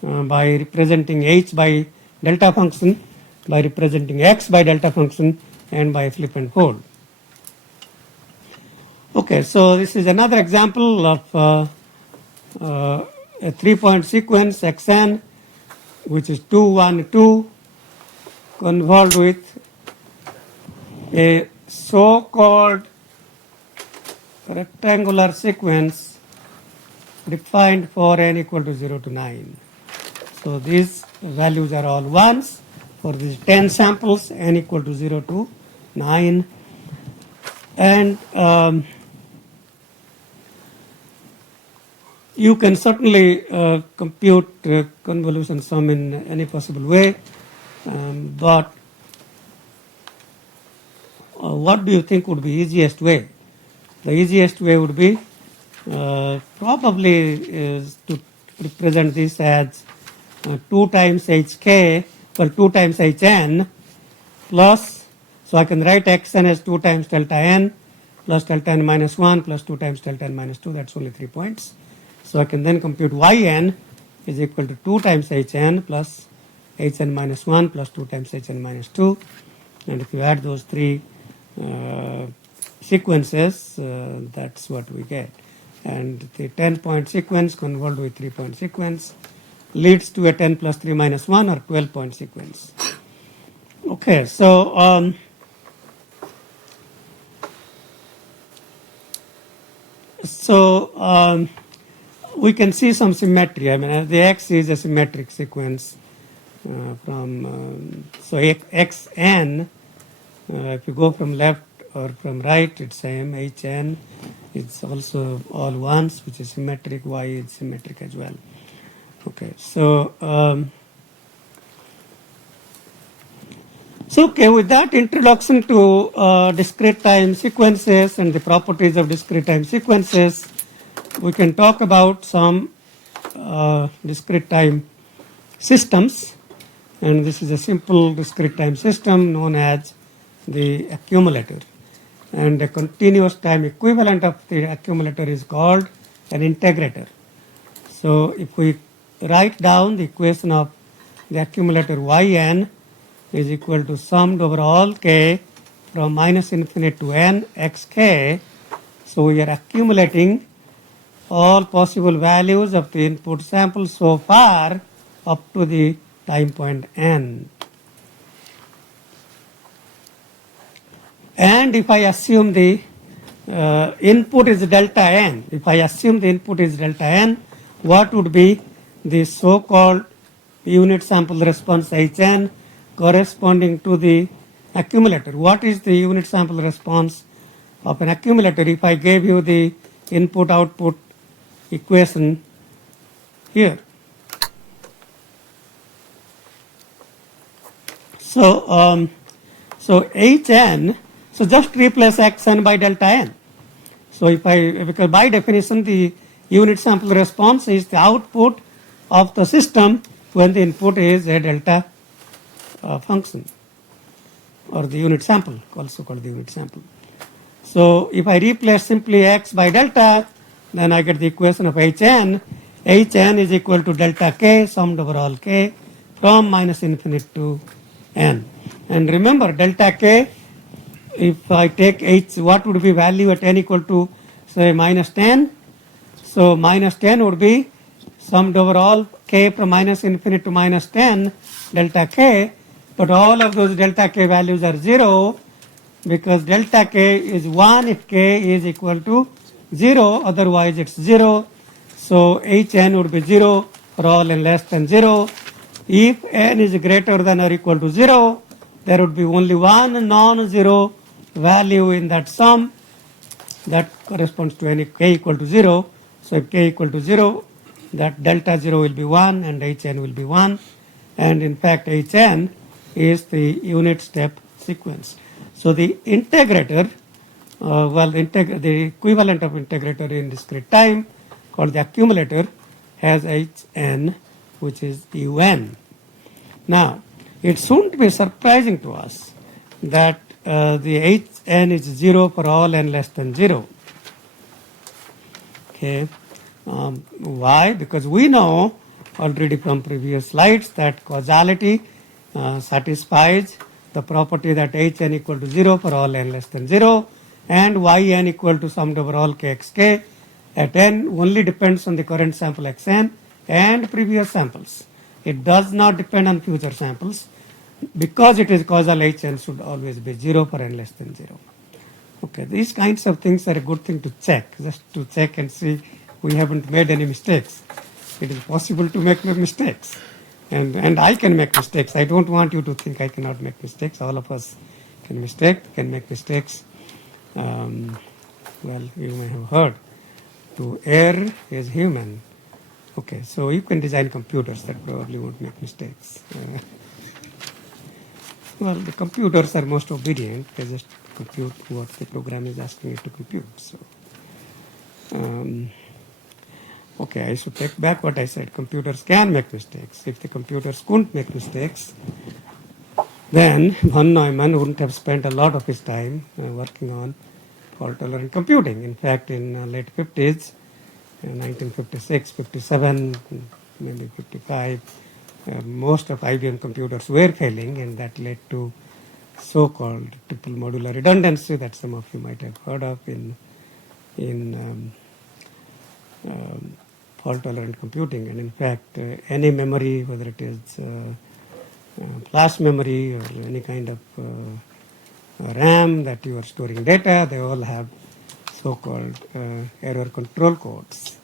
by representing h by delta function, by representing x by delta function, and by flip and fold. Okay, so this is another example of a 3-point sequence xn, which is 2, 1, 2, convolved with a so-called rectangular sequence defined for n equal to 0 to 9. So these values are all 1s for these 10 samples, n equal to 0 to 9. And you can certainly compute convolution sum in any possible way, but what do you think would be easiest way? The easiest way would be probably is to represent this as 2 times hk, well 2 times hn plus, so I can write xn as 2 times delta n plus delta n minus 1 plus 2 times delta n minus 2, that's only 3 points. So I can then compute yn is equal to 2 times hn plus hn minus 1 plus 2 times hn minus 2, and if you add those 3 sequences, that's what we get. And the 10-point sequence convolved with 3-point sequence leads to a 10 plus 3 minus 1 or 12-point sequence. Okay, so we can see some symmetry. I mean, the x is a symmetric sequence from so xn. If you go from left or from right, it's same. hn, it's also all ones, which is symmetric. Y is symmetric as well. Okay, so okay, with that introduction to discrete time sequences and the properties of discrete time sequences, we can talk about some discrete time systems, and this is a simple discrete time system known as the accumulator, and the continuous time equivalent of the accumulator is called an integrator. So if we write down the equation of the accumulator yn is equal to summed over all k from minus infinite to n xk, so we are accumulating all possible values of the input sample so far up to the time point n. And if I assume the input is delta n, if I assume the input is delta n, what would be the so-called unit sample response Hn corresponding to the accumulator? What is the unit sample response of an accumulator if I gave you the input-output equation here? So, Hn, so just replace xn by delta n. So because by definition the unit sample response is the output of the system when the input is a delta function, or the unit sample, also called the unit sample. So if I replace simply x by delta, then I get the equation of Hn. Hn is equal to delta k summed over all k from minus infinite to n. And remember, delta k, if I take h, what would be value at n equal to, say, minus 10? So minus 10 would be summed over all k from minus infinite to minus 10 delta k, but all of those delta k values are 0 because delta k is 1 if k is equal to 0, otherwise it's 0. So Hn would be 0 for all n less than 0. If n is greater than or equal to 0, there would be only one non-zero value in that sum that corresponds to any k equal to 0. So if k equal to 0, that delta 0 will be 1 and Hn will be 1. And in fact, Hn is the unit step sequence. So the integrator, the equivalent of integrator in discrete time, called the accumulator, has Hn, which is Un. Now, it shouldn't be surprising to us that the Hn is 0 for all n less than 0. Okay. Why? Because we know already from previous slides that causality satisfies the property that Hn equal to 0 for all n less than 0 and Yn equal to summed over all kxk at n only depends on the current sample xn and previous samples. It does not depend on future samples. Because it is causal, Hn should always be 0 for n less than 0. Okay, these kinds of things are a good thing to check, just to check and see we haven't made any mistakes. It is possible to make mistakes. And I can make mistakes. I don't want you to think I cannot make mistakes. All of us can make mistakes. Well, you may have heard, to err is human. Okay, so you can design computers that probably won't make mistakes. Well, the computers are most obedient. They just compute what the program is asking it to compute. So, okay, I should take back what I said. Computers can make mistakes. If the computers couldn't make mistakes, then von Neumann wouldn't have spent a lot of his time working on fault-tolerant computing. In fact, in late 50s, 1956, 57, maybe 55, most of IBM computers were failing, and that led to so-called triple modular redundancy that some of you might have heard of in fault-tolerant computing. And in fact, any memory, whether it is flash memory or any kind of RAM that you are storing data, they all have so-called error control codes,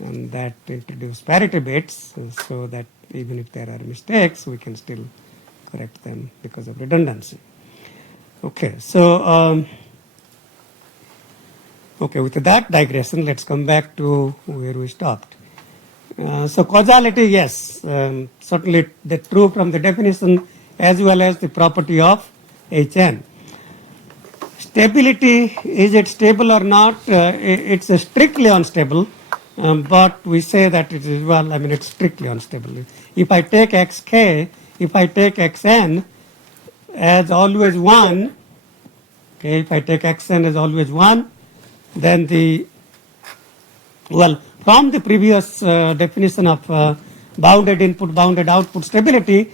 and that introduce parity bits so that even if there are mistakes, we can still correct them because of redundancy. Okay, so okay, with that digression, let's come back to where we stopped. So causality, yes, certainly that's true from the definition as well as the property of Hn. stability, is it stable or not? It's strictly unstable, but we say that it is, well, I mean, it's strictly unstable. If I take xk, if I take xn as always 1, okay, if I take xn as always 1, then from the previous definition of bounded input, bounded output stability,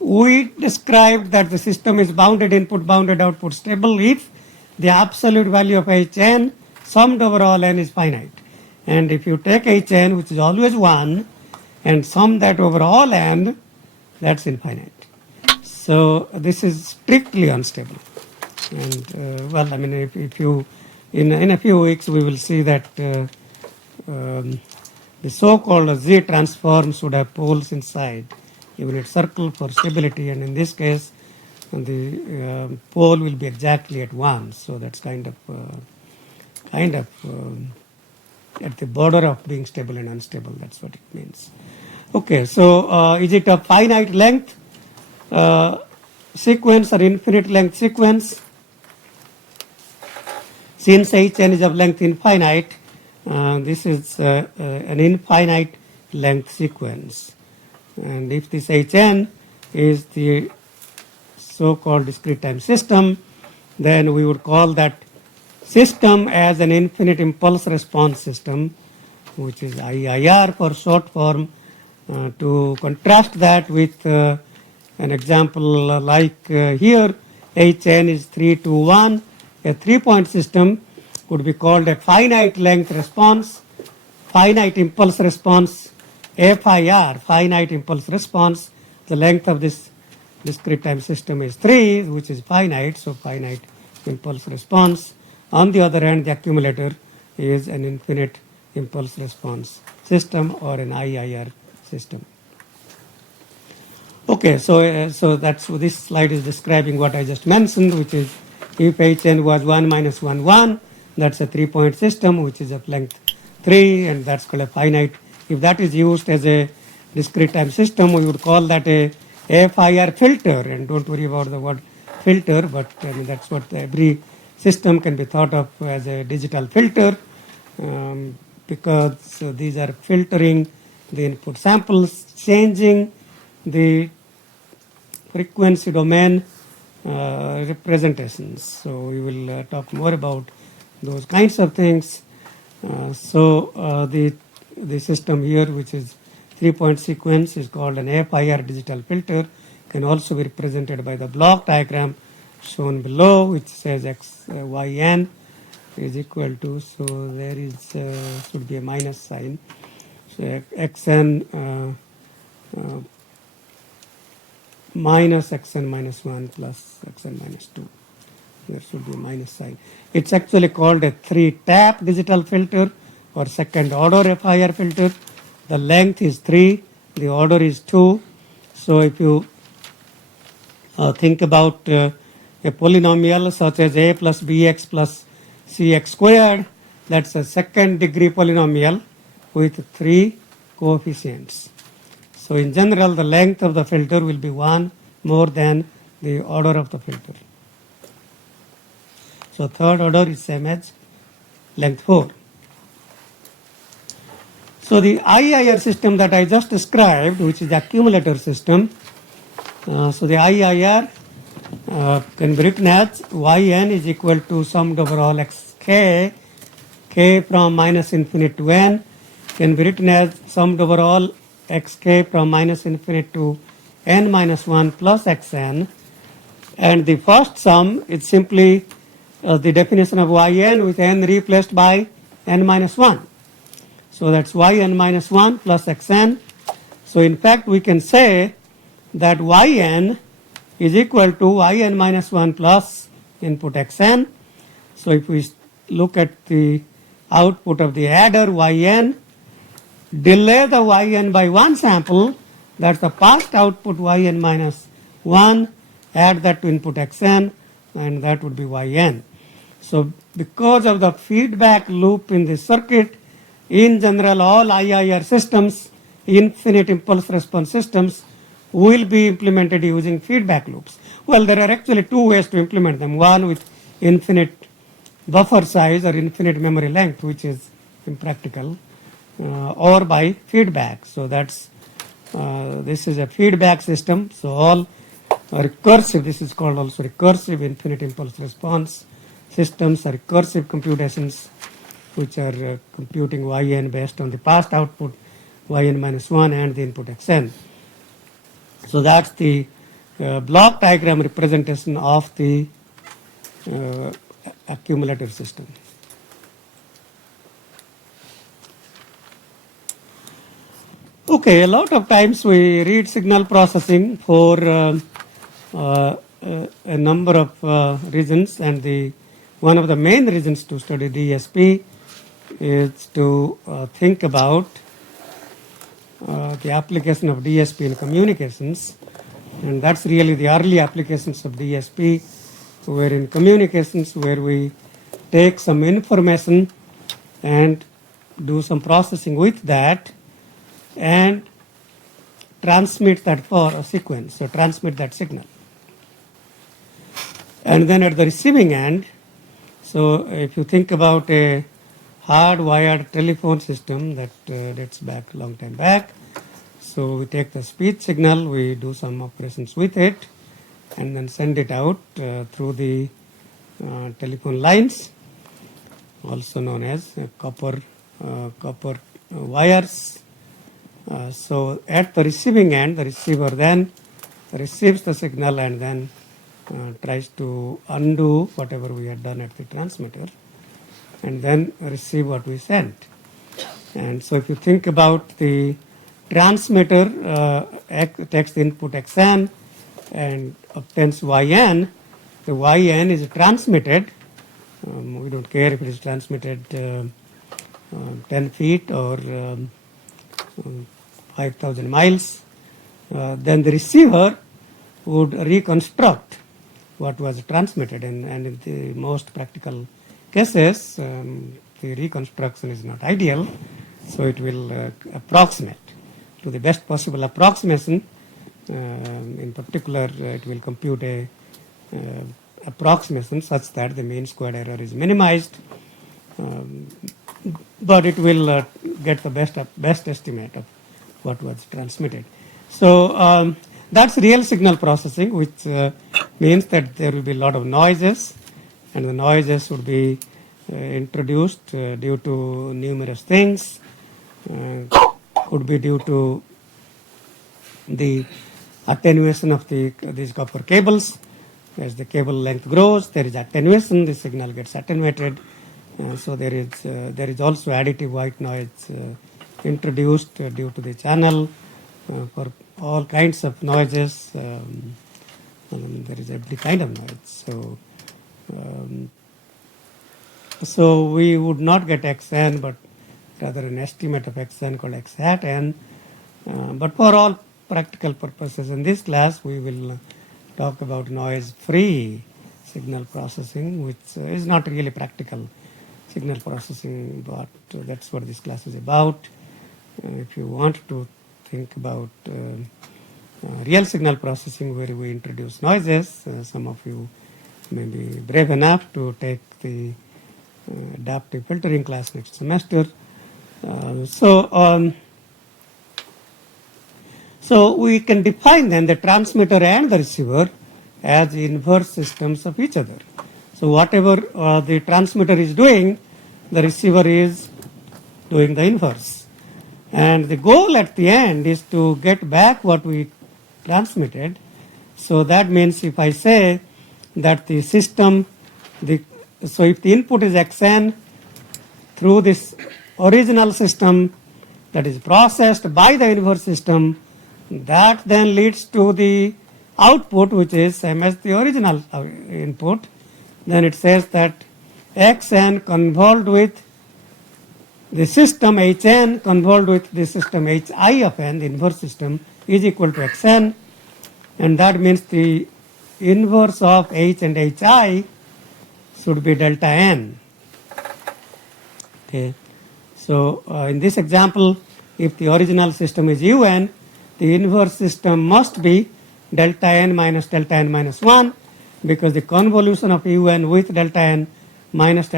we described that the system is bounded input, bounded output stable if the absolute value of Hn summed over all n is finite. And if you take Hn, which is always 1, and sum that over all n, that's infinite. So this is strictly unstable. And well, I mean, if you, in a few weeks, we will see that the so-called Z transforms would have poles inside a unit circle for stability, and in this case, the pole will be exactly at 1. So that's kind of at the border of being stable and unstable. That's what it means. Okay, so is it a finite length sequence or infinite length sequence? Since Hn is of length infinite, this is an infinite length sequence. And if this Hn is the so-called discrete time system, then we would call that system as an infinite impulse response system, which is IIR for short form. To contrast that with an example like here, Hn is 3, 2, 1, a 3-point system would be called a finite length response, finite impulse response, FIR, finite impulse response. The length of this discrete time system is 3, which is finite, so finite impulse response. On the other hand, the accumulator is an infinite impulse response system or an IIR system. Okay, so that's this slide is describing what I just mentioned, which is if Hn was 1 minus 1, 1, that's a 3-point system which is of length 3, and that's called a finite. If that is used as a discrete time system, we would call that a FIR filter, and don't worry about the word filter, but I mean, that's what every system can be thought of as a digital filter, because these are filtering the input samples, changing the frequency domain representations. So we will talk more about those kinds of things. The system here, which is 3-point sequence, is called an FIR digital filter. Can also be represented by the block diagram shown below, which says Yn is equal to, so there is should be a minus sign. So Xn minus Xn minus 1 plus Xn minus 2. There should be a minus sign. It's actually called a 3-tap digital filter or second order FIR filter. The length is 3, the order is 2. So if you think about a polynomial such as a plus bx plus cx squared, that's a second degree polynomial with 3 coefficients. So in general, the length of the filter will be 1 more than the order of the filter. So third order is same as length 4. So the IIR system that I just described, which is the accumulator system, so the IIR can be written as Yn is equal to summed over all xk, k from minus infinite to n, can be written as summed over all xk from minus infinite to n minus 1 plus xn. And the first sum is simply the definition of Yn with n replaced by n minus 1. So that's Yn minus 1 plus xn. So in fact, we can say that Yn is equal to Yn minus 1 plus input xn. So if we look at the output of the adder Yn, delay the Yn by one sample, that's the past output Yn minus 1, add that to input xn, and that would be Yn. So because of the feedback loop in the circuit, in general, all IIR systems, infinite impulse response systems, will be implemented using feedback loops. Well, there are actually two ways to implement them. One with infinite buffer size or infinite memory length, which is impractical, or by feedback. So that's this is a feedback system. So all recursive, this is called also recursive infinite impulse response systems, are recursive computations which are computing yn based on the past output yn minus 1 and the input xn. So that's the block diagram representation of the accumulative system. Okay, a lot of times we read signal processing for a number of reasons, and one of the main reasons to study DSP is to think about the application of DSP in communications, and that's really the early applications of DSP were in communications, where we take some information and do some processing with that and transmit that for a sequence, so transmit that signal. And then at the receiving end, so if you think about a hardwired telephone system that dates back a long time back, so we take the speech signal, we do some operations with it, and then send it out through the telephone lines, also known as copper wires. So at the receiving end, the receiver then receives the signal and then tries to undo whatever we had done at the transmitter and then receive what we sent. And so if you think about the transmitter takes the input xn and obtains yn, the yn is transmitted. We don't care if it is transmitted 10 feet or 5,000 miles. Then the receiver would reconstruct what was transmitted, and in the most practical cases, the reconstruction is not ideal, so it will approximate to the best possible approximation. In particular, it will compute a approximation such that the mean squared error is minimized, but it will get the best estimate of what was transmitted. So that's real signal processing, which means that there will be a lot of noises, and the noises would be introduced due to numerous things. Could be due to the attenuation of these copper cables. As the cable length grows, there is attenuation, the signal gets attenuated. So there is also additive white noise introduced due to the channel for all kinds of noises. There is every kind of noise. So we would not get xn, but rather an estimate of xn called x hat n. But for all practical purposes in this class, we will talk about noise-free signal processing, which is not really practical signal processing, but that's what this class is about. If you want to think about real signal processing where we introduce noises, some of you may be brave enough to take the adaptive filtering class next semester. So we can define then the transmitter and the receiver as inverse systems of each other. So whatever the transmitter is doing, the receiver is doing the inverse. And the goal at the end is to get back what we transmitted. So that means if I say that the system, so if the input is xn through this original system that is processed by the inverse system, that then leads to the output, which is same as the original input. Then it says that xn convolved with the system hn convolved with the system hi of n, the inverse system, is equal to xn, and that means the inverse of h and hi should be delta n. Okay. So in this example, if the original system is un, the inverse system must be delta n minus 1, because the convolution of UN with delta n minus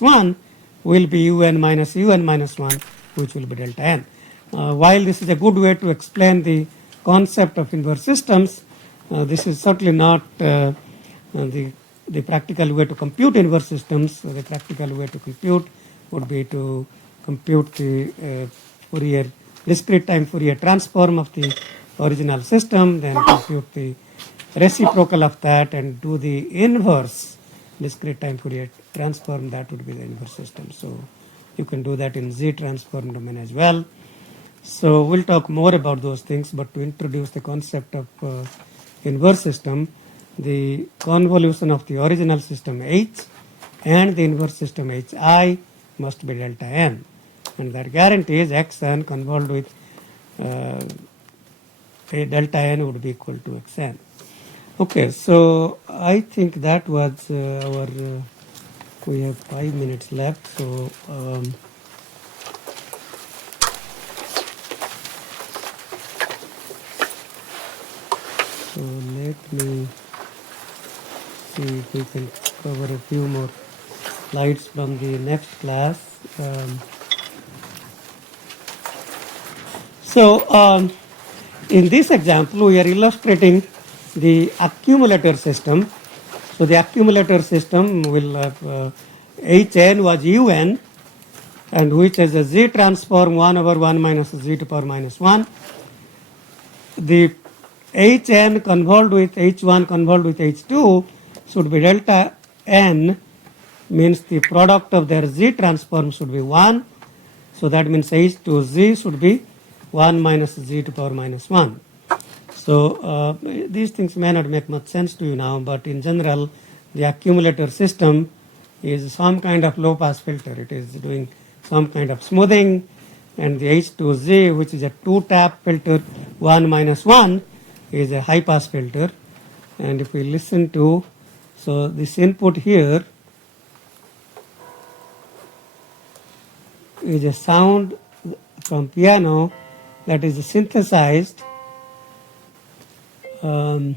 1 will be UN minus 1, which will be delta n. While this is a good way to explain the concept of inverse systems, this is certainly not the practical way to compute inverse systems. The practical way to compute would be to compute the Fourier discrete time Fourier transform of the original system, then compute the reciprocal of that and do the inverse discrete time Fourier transform. That would be the inverse system. So you can do that in Z transform domain as well. So we'll talk more about those things, but to introduce the concept of inverse system, the convolution of the original system H and the inverse system Hi must be delta n, and that guarantees Xn convolved with a delta n would be equal to Xn. Okay, so I think that was our, we have 5 minutes left, so so let me see if we can cover a few more slides from the next class. In this example, we are illustrating the accumulator system. So the accumulator system will have Hn was Un, and which has a Z transform 1 over 1 minus Z to power minus 1. The Hn convolved with H1 convolved with H2 should be delta n, means the product of their Z transform should be 1. So that means H to Z should be 1 minus Z to power minus 1. So these things may not make much sense to you now, but in general, the accumulator system is some kind of low pass filter. It is doing some kind of smoothing, and the H to Z, which is a 2-tap filter 1 minus 1, is a high pass filter. And if we listen to, so this input here is a sound from piano that is synthesized from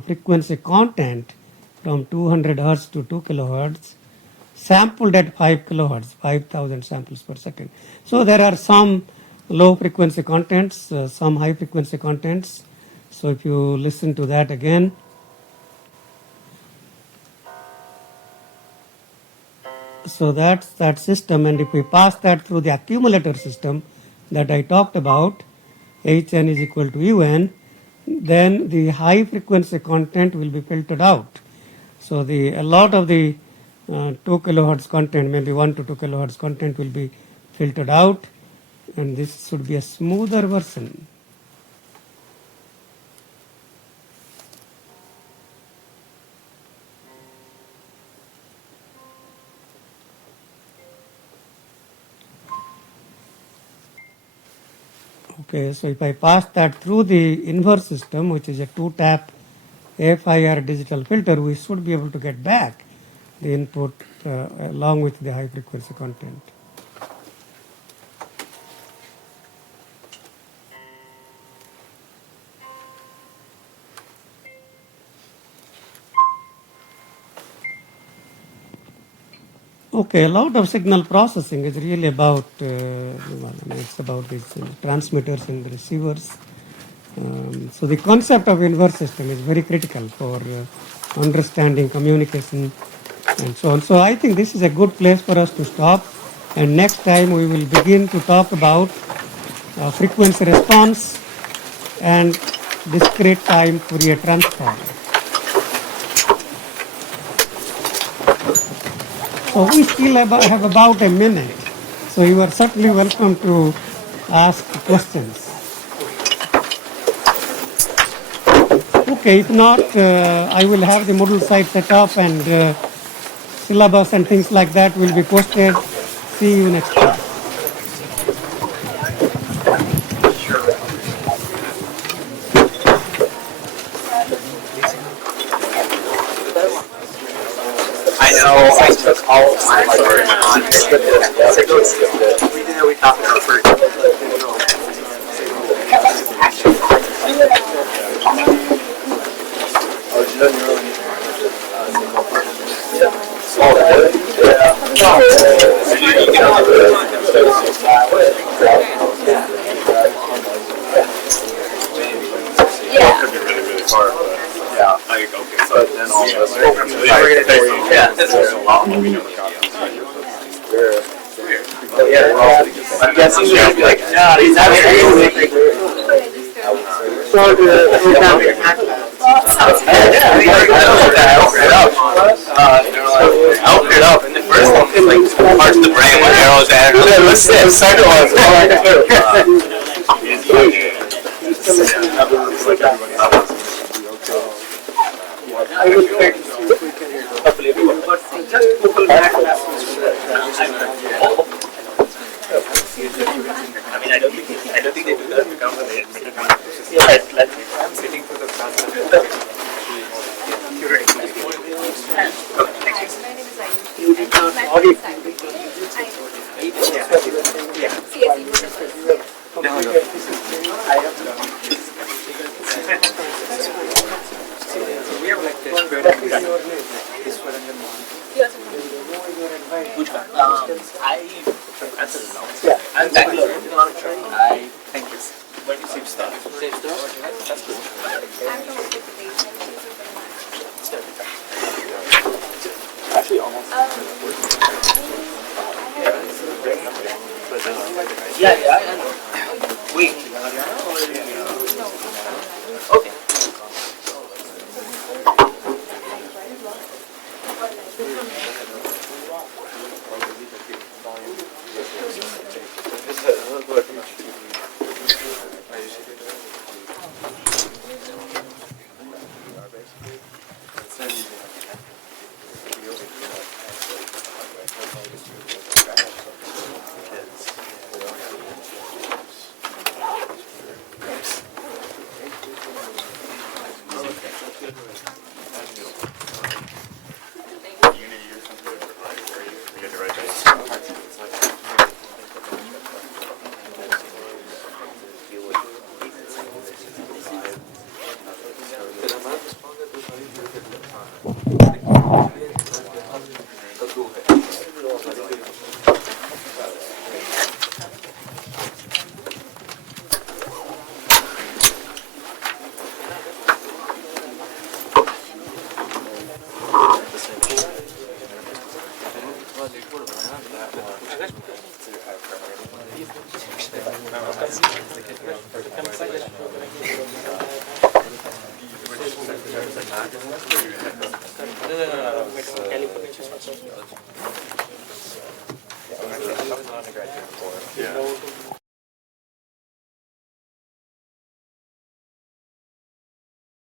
frequency content from 200 hertz to 2 kilohertz, sampled at 5 kilohertz, 5,000 samples per second. So there are some low frequency contents, some high frequency contents. So if you listen to that again, so that's that system, and if we pass that through the accumulator system that I talked about, Hn is equal to Un, then the high frequency content will be filtered out. So a lot of the 2 kilohertz content, maybe 1 to 2 kilohertz content will be filtered out, and this should be a smoother version. Okay, so if I pass that through the inverse system, which is a 2-tap FIR digital filter, we should be able to get back the input along with the high frequency content. Okay, a lot of signal processing is really about, it's about these transmitters and receivers. So the concept of inverse system is very critical for understanding communication and so on. So I think this is a good place for us to stop, and next time we will begin to talk about frequency response and discrete time Fourier transform. So we still have about a minute, so you are certainly welcome to ask questions. Okay, if not, I will have the Moodle site set up, and syllabus and things like that will be posted. See you next time. I know I took all of my work on it. We talked about first. I'm guessing you're like, no, he's not I opened it up, and the first one is like parts of the brain where arrows at. What's this? The second one's I will try to see if we can but just Google back I mean, I don't think they do that to come with it. I'm sitting for the class. you did not audit. We have like this. This one and then which one? That's a long. Yeah. I'm Bangalore. Thank you. But you same stuff. Same stuff? That's good. Actually, almost. Yeah, I know. Wait. Okay. Yeah.